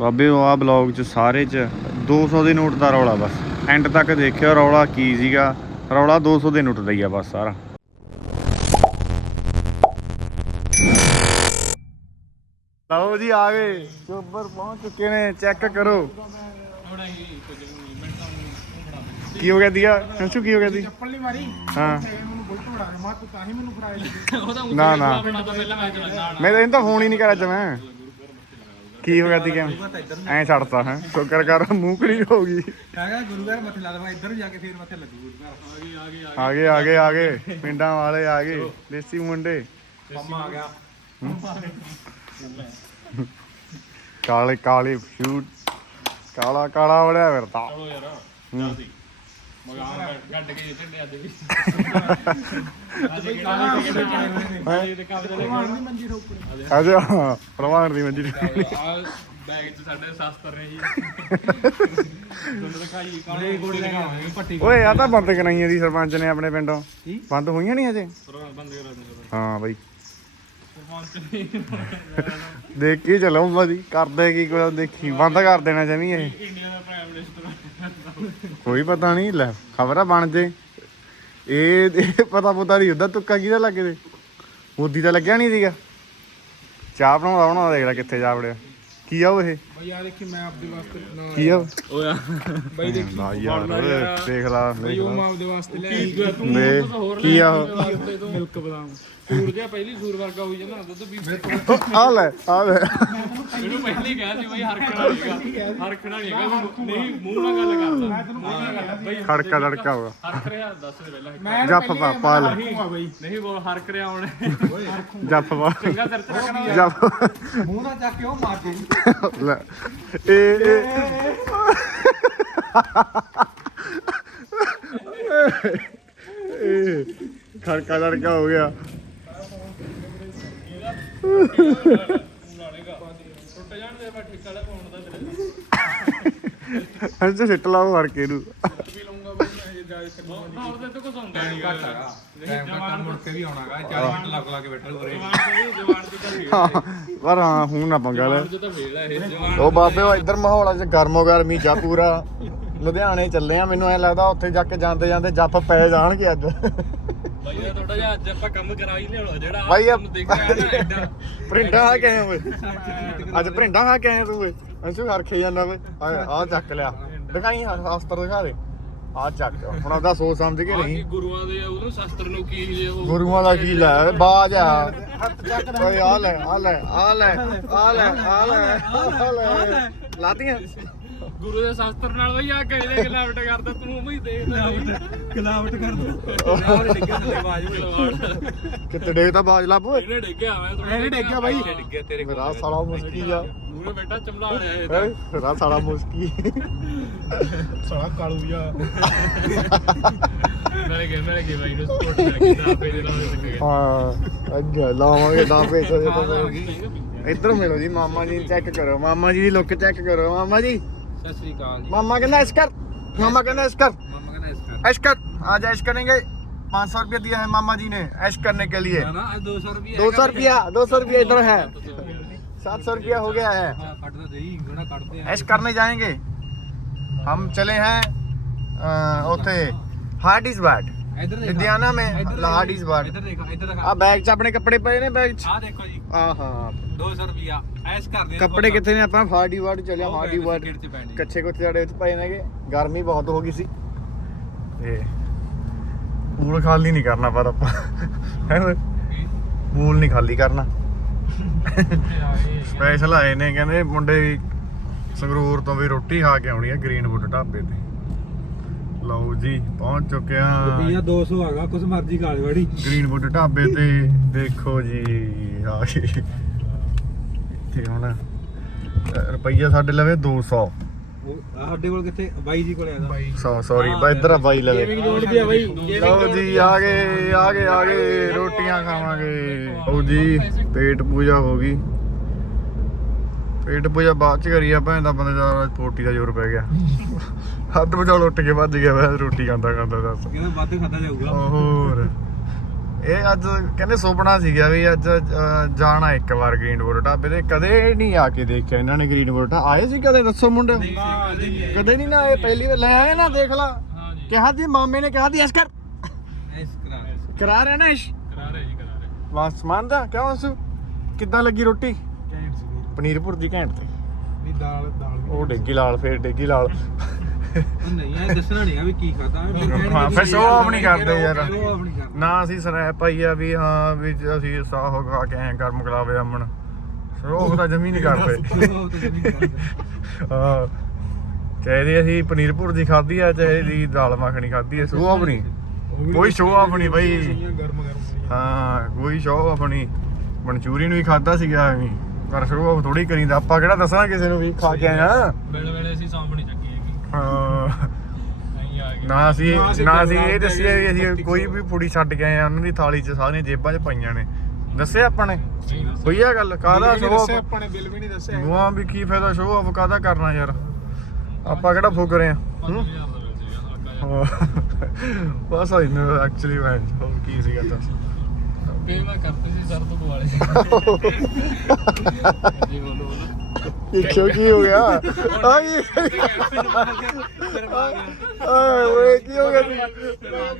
ਬਾਬੇ ਉਹ ਆ ਬਲੌਗ ਚ ਸਾਰੇ ਚ 200 ਦੇ ਨੋਟ ਦਾ ਰੌਲਾ ਬਸ। ਐਂਡ ਤੱਕ ਦੇਖਿਓ ਰੌਲਾ ਕੀ ਸੀਗਾ। ਰੌਲਾ 200 ਦੇ ਨੋਟ ਦਾ ਹੀ ਆ ਬਸ ਸਾਰਾ। ਲਓ ਜੀ ਆ ਗਏ। ਚੋਬਰ ਪਹੁੰਚ ਚੁੱਕੇ ਨੇ ਚੈੱਕ ਕਰੋ। ਕੀ ਹੋ ਗਿਆ ਦੀਆ? ਹੰਸੂ ਕੀ ਹੋ ਗਿਆ ਦੀ? ਚੱਪਲ ਨਹੀਂ ਮਾਰੀ? ਹਾਂ। ਮੈਨੂੰ ਬੁਲਟ ਫੜਾ ਦੇ ਮੈਂ ਤੂੰ ਤਾਂ ਹੀ ਮੈਨੂੰ ਫੜਾਇਆ ਨਾ ਨਾ। ਮੈਂ ਤਾਂ ਇਹਨੂੰ ਤਾਂ ਫੋਨ ਹੀ ਨਹੀਂ ਕਰਿਆ ਅੱਜ ਮੈਂ। ਕੀ ਹੋ ਗਿਆ ਤੀ ਕਿਵੇਂ ਐ ਛੱਡਤਾ ਹੈ? ਸ਼ੁਕਰ ਕਰ ਮੂੰਹ ਕਰੀ ਹੋ ਗਈ। ਹੈਗਾ ਗੁਰੂ ਘਰ ਮੱਥੇ ਲਾ ਦਵਾ ਇੱਧਰ ਜਾ ਕੇ ਫੇਰ ਮੱਥੇ ਲੱਗੂ। ਗੁਰੂ ਘਰ ਆ ਗਈ ਆ ਆ ਗਏ ਆ ਗਏ ਆ ਗਏ ਪਿੰਡਾਂ ਵਾਲੇ ਆ ਗਏ ਦੇਸੀ ਮੁੰਡੇ। ਪੰਮਾ ਆ ਗਿਆ। ਕਾਲੇ ਕਾਲੇ ਸ਼ੂਟ। ਕਾਲਾ ਕਾਲਾ ਵੜਿਆ ਫਿਰਦਾ। ਚਲੋ ਯਾਰ। ਜਲਦੀ ਮਗਾਂ ਗੱਡ ਕੇ ਢਿੱਡੇ ਅੱਜ ਵੀ ਕਾਲੇ ਕਾਲੇ ਦੀ ਮੰਜੀ ਰੋਕਣੀ ਅਜਾ ਪ੍ਰਵਾਨ ਦੀ ਮੰਜੀ ਆ ਬੈਗ ਚ ਸਾਡੇ ਸ਼ਾਸਤਰ ਨੇ ਜੀ। ਤੁਹਾਨੂੰ ਦਿਖਾਈ ਕਾਲੇ ਗੋਲ ਲੈ ਕੇ ਆਵਾਂਗੇ ਪੱਟੀ ਓਏ ਆ ਤਾਂ ਬੰਦ ਕਰਾਈਆਂ ਦੀ ਸਰਪੰਚ ਨੇ ਆਪਣੇ ਪਿੰਡੋਂ? ਬੰਦ ਹੋਈਆਂ ਨਹੀਂ ਅਜੇ ਬੰਦ ਕਰ ਦਿੰਦੇ ਹਾਂ ਬਈ। ਦੇਖੀ ਕੇ ਚਲੋ ਮਦੀ ਕਰਦੇ ਕੀ ਕੋਈ ਦੇਖੀ। ਬੰਦ ਕਰ ਦੇਣਾ ਚਾਹੀਦੀ ਇਹ। ਇੰਡੀਆ ਦਾ ਪ੍ਰਾਈਮ ਮਿਨਿਸਟਰ ਕੋਈ ਪਤਾ ਨਹੀਂ, ਲੈ, ਖਬਰਾਂ ਬਣ ਜੇ। ਇਹ ਇਹ ਪਤਾ ਪੁੱਤਾ ਨਹੀਂ ਹੁੰਦਾ, ਤੁੱਕਾ ਕਿਹਦਾ ਲੱਗੇ ਤੇ? ਮੋਦੀ ਦਾ ਲੱਗਿਆ ਨਹੀਂ ਸੀਗਾ। ਚਾਹ ਬਣਾਉਂਦਾ ਬਣਾਉਂਦਾ ਦੇਖ ਲੈ ਕਿੱਥੇ ਜਾ ਵੜਿਆ। ਕੀ ਆ ਉਹ ਇਹ? ਬਈ ਆ ਦੇਖੀ ਮੈਂ ਆਪਦੇ ਵਾਸਤੇ ਨਾ ਕੀ ਆ? ਓਏ। ਬਈ ਦੇਖੀ ਨਾ ਯਾਰ ਦੇਖ ਲਾ ਬਈ ਦੇਖ ਉਹ ਲਾ। ਮੈਂ ਆਪਦੇ ਵਾਸਤੇ ਲੈ ਦੇ ਕੀ ਆ? ਉਹ? ਮਿਲਕ ਬਦਾਮ। ਸੂਰ ਜਿਹਾ ਪਹਿਲੀ ਸੂਰ ਵਰਗਾ ਹੋਈ ਜਾਂਦਾ ਦੁੱਧ ਵੀ। ਆ ਲੈ ਆ ਲੈ। ਮੈਨੂੰ ਪਹਿਲੇ ਕਿਹਾ ਸੀ ਬਈ ਹਰਕਣਾ ਨਹੀਂਗਾ ਹਰਕਣਾ ਨਹੀਂ ਹੈਗਾ। ਨਹੀਂ ਮੂੰਹ ਨਾਲ ਗੱਲ ਕਰਦਾ। ਮੂੰਹ ਨਾਲ ਗੱਲ ਬਈ ਖੜਕਾ ਲੜਕਾ ਹੋਗਾ ਹਰਕ ਰਿਹਾ ਦੱਸ ਦੇ ਪਹਿਲਾਂ ਮੈਂ ਜੱਫ ਪਾ ਪਾ ਲੈ। ਆ ਬਈ। ਨਹੀਂ ਬੋਲ ਹਰਕ ਰਿਹਾ ਹੁਣ। ਜੱਫ ਪਾ। ਚੰਗਾ ਸਿਰ ਤੇ ਰੱਖਣਾ। ਜੱਫ ਮੂੰਹ ਨਾਲ ਚੱਕ ਕੇ ਉਹ ਮਾਰ ਦੇ ਲੈ। ਇਹ ਇਹ। ਇਹ ਖੜਕਾ ਲੜਕਾ ਹੋ ਗਿਆ। ਟੁੱਟ ਜਾਣ ਦੇ ਮੈਂ ਠੇਕਾ ਲੈ ਪਾਉਣ ਦਾ ਤੇਰੇ ਅੰਜ ਸਿੱਟ ਲਾਓ ਕੇ ਨੂੰ। ਜਾਇਜ਼ ਕਰਨਾ ਨਾ ਉਹਦੇ ਤੇ ਕੁਝ ਹੁੰਦਾ ਨਹੀਂ ਘੱਟ ਹੈਗਾ ਟਾਈਮ ਘੱਟ ਮੁੜ ਕੇ ਵੀ ਆਉਣਾਗਾ 40 ਮਿੰਟ ਲੱਗ ਲਾ ਕੇ ਬੈਠਾ ਉਰੇ ਜਵਾਨ ਦੀ ਤਾਂ ਫੇਲ ਹਾਂ, ਪਰ ਹਾਂ ਹੁਣ ਨਾ ਪੰਗਾ ਲੈ। ਜੋ ਤਾਂ ਫੇਲ ਹੈ ਇਹ ਜਵਾਨ ਉਹ ਬਾਬੇ ਉਹ ਇੱਧਰ ਮਾਹੌਲ ਅੱਜ ਗਰਮੋ ਗਰਮੀ ਜਾ ਪੂਰਾ। ਲੁਧਿਆਣੇ ਚੱਲੇ ਆ ਮੈਨੂੰ ਐ ਲੱਗਦਾ ਉੱਥੇ ਜਾ ਕੇ ਜਾਂਦੇ ਜਾਂਦੇ ਜੱਫ ਪੈ ਜਾਣਗੇ ਅੱਜ। ਬਾਈ ਇਹ ਥੋੜਾ ਜਿਹਾ ਅੱਜ ਆਪਾਂ ਕੰਮ ਕਰਾ ਹੀ ਲਿਆਉਣਾ ਜਿਹੜਾ ਬਾਈ ਦਿਖ ਰਿਹਾ ਨਾ ਐਡਾ। ਪ੍ਰਿੰਟਾਂ ਆ ਕੇ ਆਏ ਓਏ ਅੱਜ ਪ੍ਰਿੰਟਾਂ ਖਾ ਕੇ ਆਏ ਤੂੰ ਓਏ। ਅੰਸ਼ੂ ਹਰਖੇ ਜਾਂਦਾ ਓਏ। ਆ ਆ ਚੱਕ ਲਿਆ। ਦਿਖਾਈ ਸ਼ਾਸਤਰ ਦਿਖਾ ਦੇ। ਆ ਚੱਕ। ਹੁਣ ਆਪਦਾ ਸੋਚ ਸਮਝ ਕੇ ਨਹੀਂ। ਗੁਰੂਆਂ ਦੇ ਉਹਨੂੰ ਸ਼ਾਸਤਰ ਨੂੰ ਕੀ ਉਹ ਗੁਰੂਆਂ ਦਾ ਕੀ ਲੈ ਬਾਜ ਆ। ਓਏ ਆ ਲੈ ਆ ਲੈ ਆ ਲੈ ਆ ਲੈ। ਆ ਲੈ ਆ ਲੈ। ਲਾਤੀਆਂ। ਗੁਰੂ ਦੇ ਸ਼ਾਸਤਰ ਨਾਲ ਬਈ ਆ ਕਿਹੜੇ ਗਿਲਾਵਟ ਕਰਦਾ ਤੂੰ ਉਵੇਂ ਹੀ ਦੇਖਦਾ ਗਲਾਵਟ ਕਰ ਦੋ ਉਹਨੇ ਡਿੱਗਿਆ ਥੱਲੇ ਆਵਾਜ਼ ਗਿਲਾਵਟ ਕਿਤੇ ਡੇ ਤਾਂ ਬਾਜ ਲੱਭ ਓਏ? ਇਹਨੇ ਡਿੱਗਿਆ ਮੈਂ ਥੋੜਾ ਇਹਨੇ ਡਿੱਗਿਆ ਬਾਈ। ਡਿੱਗਿਆ ਤੇਰੇ ਮੇਰਾ ਸਾਲਾ ਮੁਸਕੀ ਆ। ਮੂਹਰੇ ਬੈਠਾ ਚਮਲਾ ਲਿਆ ਇਹ ਤਾਂ ਮੇਰਾ ਸਾਲਾ ਮੁਸਕੀ। ਸਾਲਾ ਕਾਲੂ ਜਾ ਨਾਲੇ ਗਏ ਨਾਲੇ ਗਏ ਬਾਈ ਨੂੰ ਸਪੋਰਟ ਕਰ ਕੇ ਦਾ ਪੇ ਦੇ ਨਾਲ ਸਕੇ ਹਾਂ ਅੱਜ ਲਾਵਾਂਗੇ ਦਾ ਪੈਸੇ ਦੇ ਤਾਂ ਇੱਧਰ ਮਿਲੋ ਜੀ ਮਾਮਾ ਜੀ ਚੈੱਕ ਕਰੋ। ਮਾਮਾ ਜੀ ਦੀ ਲੁੱਕ ਚੈੱਕ ਕਰੋ। ਮਾਮਾ ਜੀ। ਸਤਿ ਸ੍ਰੀ ਅਕਾਲ ਜੀ मामा कहना ऐश कर मामा कहना ऐश कर ਮਾਮਾ ਕਹਿੰਦਾ ਇਸ ਕਰ ऐश कर आज ऐश करेंगे पाँच सौ रुपया दिया है मामा जी ने ऐश करने के लिए ਨਾ ਅੱਜ 200 ਰੁਪਏ दो सौ रुपया दो सौ रुपया इधर है सात सौ रुपया हो गया है ਹਾਂ ਕੱਟ ਤਾਂ ਦੇਈ ਗੋਣਾ ਕੱਟਦੇ ਆ ऐश करने जाएंगे हम चले हैं अ, उथे हार्ड इज बाट ਇੱਧਰ ਦੇਖ लुधियाना में ਇੱਧਰ हार्ड इज बाट ਇੱਧਰ ਦੇਖ ਇੱਧਰ ਦੇਖ आ बैग च अपने कपड़े पे ने बैग च ਆ ਦੇਖੋ ਜੀ आ हाँ 200 ਰੁਪਿਆ ਐਸ ਕਰਦੇ ਕੱਪੜੇ ਕਿੱਥੇ ਨੇ ਆਪਾਂ ਹਾਰਡੀ ਵਾਰਡ ਚੱਲਿਆ ਉਹ ਹਾਰਡੀ ਬੈਗ ਵਾਰਡ ਟਿਕਟ 'ਚ ਪੈਣੇ। ਕੱਚੇ ਕੁੱਚੇ ਸਾਡੇ ਵਿੱਚ ਪਏ ਨੇਗੇ ਗਰਮੀ ਬਹੁਤ ਹੋ ਗਈ ਸੀ ਤੇ ਪੂਲ ਖਾਲੀ ਨਹੀਂ ਕਰਨਾ ਪਰ ਆਪਾਂ ਹੈ ਓਏ ਪੂਲ ਨਹੀਂ ਖਾਲੀ ਕਰਨਾ ਸਪੈਸ਼ਲ ਆਏ ਨੇ ਕਹਿੰਦੇ ਮੁੰਡੇ ਵੀ ਸੰਗਰੂਰ ਤੋਂ ਵੀ ਰੋਟੀ ਖਾ ਕੇ ਆਉਣੀ ਹੈ ਗ੍ਰੀਨਵੁੱਡ ਢਾਬੇ ਤੇ ਲਓ ਜੀ ਪਹੁੰਚ ਚੁੱਕੇ ਆ ਰੁਪਿਆ 200 ਹੈਗਾ ਕੁਛ ਮਰਜ਼ੀ ਖਾ ਲੈ ਬੜੀ ਗ੍ਰੀਨਵੁੱਡ ਢਾਬੇ ਤੇ ਦੇਖੋ ਜੀ ਆ ਗਏ ਇੱਥੇ ਹੁਣ ਰੁਪਈਆ ਸਾਡੇ ਲਵੇ 200 ਉਹ ਸਾਡੇ ਕੋਲ ਕਿੱਥੇ? ਬਾਈ ਜੀ ਕੋਲ ਹੈਗਾ। ਸੌਰੀ ਬਾ ਇੱਧਰ ਆ ਬਾਈ ਲਵੇ। ਜੋੜ ਵੀ ਆ ਬਾਈ। ਲਓ ਜੀ ਆ। ਗਏ ਆ ਗਏ ਆ ਗਏ ਰੋਟੀਆਂ ਖਾਵਾਂਗੇ। ਲਓ ਜੀ ਪੇਟ ਪੂਜਾ ਹੋ ਗਈ। ਪੇਟ ਪੂਜਾ ਬਾਅਦ ਚ ਕਰੀ ਆ ਭੈਣ ਦਾ ਬੰਦਾ ਜ਼ਿਆਦਾ ਪੋਟੀ ਦਾ ਜ਼ੋਰ ਪੈ ਗਿਆ। ਹੱਥ ਬਚਾ ਲੁੱਟ ਕੇ ਭੱਜ ਗਿਆ ਮੈਂ ਰੋਟੀ ਖਾਂਦਾ ਖਾਂਦਾ ਦੱਸ। ਕਹਿੰਦਾ ਵੱਧ ਖਾਦਾ ਜਾਊਗਾ। ਹੋਰ। ਇਹ ਅੱਜ ਕਹਿੰਦੇ ਸੁਪਨਾ ਸੀਗਾ ਵੀ ਅੱਜ ਜਾਣਾ ਇੱਕ ਵਾਰ ਗ੍ਰੀਨਵੁੱਡ ਢਾਬੇ ਤੇ। ਕਦੇ ਨਹੀਂ ਆ ਕੇ ਦੇਖਿਆ ਇਹਨਾਂ ਨੇ ਗ੍ਰੀਨਵੁੱਡ ਆਏ ਸੀ ਕਦੇ ਦੱਸੋ ਮੁੰਡੇ ਕਦੇ ਨਹੀਂ ਨਾ ਆਏ ਪਹਿਲੀ ਵਾਰ। ਲੈ ਆਏ ਨਾ ਦੇਖ ਲਾ। ਕਿਹਾ ਦੀ ਮਾਮੇ ਨੇ ਕਿਹਾ ਦੀ ਇਸ ਕਰ ਕਰਾ ਕਰਾ ਰਿਹਾ ਨਾ ਇਸ ਕਰਾ ਰਹੇ ਜੀ ਕਰਾ ਰਹੇ। ਬਸ ਮੰਨਦਾ ਕਿਉਂ ਅਸੂ ਕਿੱਦਾਂ ਲੱਗੀ ਰੋਟੀ? ਕੈਂਟ ਸੀ। ਪਨੀਰ ਭੁਰਜੀ ਘੈਂਟ ਤੇ। ਨਹੀਂ ਦਾਲ ਦਾਲ ਉਹ ਡੇਗੀ ਲਾਲ ਫੇਰ ਡੇਗੀ ਲਾਲ। ਨਹੀਂ ਇਹ ਦੱਸਣਾ ਨਹੀਂ ਆ ਵੀ ਕੀ ਖਾਦਾ ਹਾਂ, ਫਿਰ show off ਨਹੀਂ ਕਰਦੇ ਯਾਰ। ਨਾ ਅਸੀਂ ਸਰੈਪ ਪਾਈ ਆ ਵੀ ਹਾਂ ਵੀ ਅਸੀਂ ਸਾਹ ਖਾ ਕੇ ਐ ਗਰਮ ਕਲਾਵੇ ਅਮਨ ਉਹ ਤਾਂ ਜਮੀ ਨਹੀਂ ਕਰਦੇ। show off ਤਾਂ ਜਮੀ ਨਹੀਂ ਕਰਦੇ। ਹਾਂ। ਚਾਹੇ ਦੀ ਅਸੀਂ ਪਨੀਰ ਭੁਰਜੀ ਖਾਧੀ ਆ ਚਾਹੇ ਦੀ ਦਾਲ ਮੱਖਣੀ ਖਾਧੀ ਆ ਸ਼ੋਅ ਆਫ ਨਹੀਂ। ਕੋਈ ਨਹੀਂ ਬਈ। ਗਰਮ ਗਰਮ ਹਾਂ ਕੋਈ ਸ਼ੋਅ ਆਫ ਨਹੀਂ। ਮਨਚੂਰੀਅਨ ਵੀ ਖਾਦਾ ਸੀਗਾ ਐਵੇਂ। ਪਰ ਸ਼ੋਅ ਆਫ ਥੋੜੀ ਕਰੀਦਾ। ਆਪਾਂ ਕਿਹੜਾ ਦੱਸਣਾ ਕਿਸੇ ਨੂੰ ਵੀ ਖਾ ਕੇ ਆਇਆ ਵੇਲੇ ਵੇਲੇ ਅਸੀਂ ਨਹੀਂ ਚੱਕੀ। ਹਾਂ ਨਾ ਅਸੀਂ ਨਾ ਅਸੀਂ ਇਹ ਦੱਸਿਆ ਵੀ ਅਸੀਂ ਕੋਈ ਵੀ ਪੁੜੀ ਛੱਡ ਕੇ ਆਏ ਆ ਉਹਨਾਂ ਦੀ ਥਾਲੀ 'ਚ ਸਾਰੀਆਂ ਜੇਬਾਂ 'ਚ ਪਈਆਂ ਨੇ। ਦੱਸਿਆ ਆਪਾਂ ਨੇ? ਹੋਈ ਆ ਗੱਲ? ਕਾਹਦਾ ਸ਼ੋਅ? ਦੱਸਿਆ ਆਪਾਂ ਨੇ ਬਿੱਲ ਵੀ ਨਹੀਂ ਦੱਸਿਆ ਦੁਆ ਵੀ ਕੀ ਫਾਇਦਾ ਸ਼ੋਅ? ਆਫ ਕਾਹਦਾ ਕਰਨਾ ਯਾਰ? ਆਪਾਂ ਕਿਹੜਾ ਫੁਕ ਰਹੇ ਆ। ਬਸ ਆਈ ਨੋ ਐਕਚੁਅਲੀ ਮੈਂ ਕੀ ਸੀਗਾ ਤਾਂ ਪੇ ਮੈਂ ਕਰਤੇ ਸੀ ਸਰ ਤੋਂ ਪਵਾਲੇ ਜੀ ਬੋਲੋ ਬੋਲੋ। ਦੇਖਿਓ ਕੀ ਹੋ ਗਿਆ। ਆਈ ਆਏ ਓਏ ਕੀ ਹੋ ਗਿਆ ਜੀ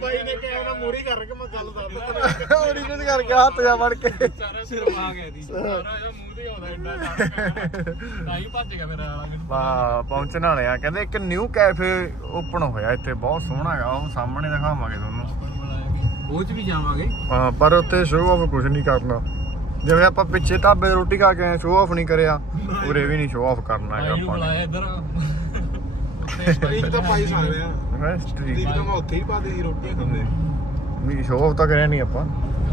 ਬਾਈ ਨੇ ਕੈਮਰਾ ਮੂਰੀ ਕਰਕੇ ਮੈਂ ਗੱਲ ਦੱਸਦਾ ਹੋਰੀ ਕੁਝ ਕਰਕੇ ਹੱਥ ਜਾ ਫੜ ਕੇ। ਸਾਰਾ ਸਿਰ ਆ ਗਿਆ ਦੀ ਸਾਰਾ ਇਹਦਾ ਮੂੰਹ ਤੇ ਆਉਂਦਾ ਇੰਨਾ ਤਾਂ ਹੀ ਭੱਜ ਗਿਆ ਮੇਰਾ ਵਾਲਾ ਮੈਨੂੰ। ਵਾ ਪਹੁੰਚਣ ਵਾਲੇ ਆ। ਕਹਿੰਦੇ ਇੱਕ ਨਿਊ ਕੈਫੇ ਓਪਨ ਹੋਇਆ ਇੱਥੇ ਬਹੁਤ ਸੋਹਣਾ ਹੈਗਾ। ਉਹ ਸਾਹਮਣੇ ਦਿਖਾਵਾਂਗੇ ਤੁਹਾਨੂੰ। ਉਹ ਚ ਵੀ ਜਾਵਾਂਗੇ। ਹਾਂ ਪਰ ਉੱਥੇ ਸ਼ੋਅ ਆਫ ਕੁਝ ਨਹੀਂ ਕਰਨਾ। ਜਿਵੇਂ ਆਪਾਂ ਪਿੱਛੇ ਢਾਬੇ ਤੇ ਰੋਟੀ ਖਾ ਕੇ ਆਏ ਸ਼ੋਅ ਆਫ ਨਹੀਂ ਕਰਿਆ ਉਰੇ ਵੀ ਨਹੀਂ ਸ਼ੋਅ ਆਫ ਕਰਨਾ ਹੈਗਾ ਆਪਾਂ ਨੇ। ਸਟ੍ਰੀਕ ਤਾਂ ਪਾਈ ਸਕਦੇ ਆ। ਹੈਂ, streak। ਸਟ੍ਰੀਕ ਤਾਂ ਮੈਂ ਉੱਥੇ ਹੀ ਪਾ ਦੇ ਰੋਟੀਆਂ ਖਾਂਦੇ ਵੀ ਸ਼ੋਅ ਆਫ ਤਾਂ ਕਰਿਆ ਨਹੀਂ ਆਪਾਂ।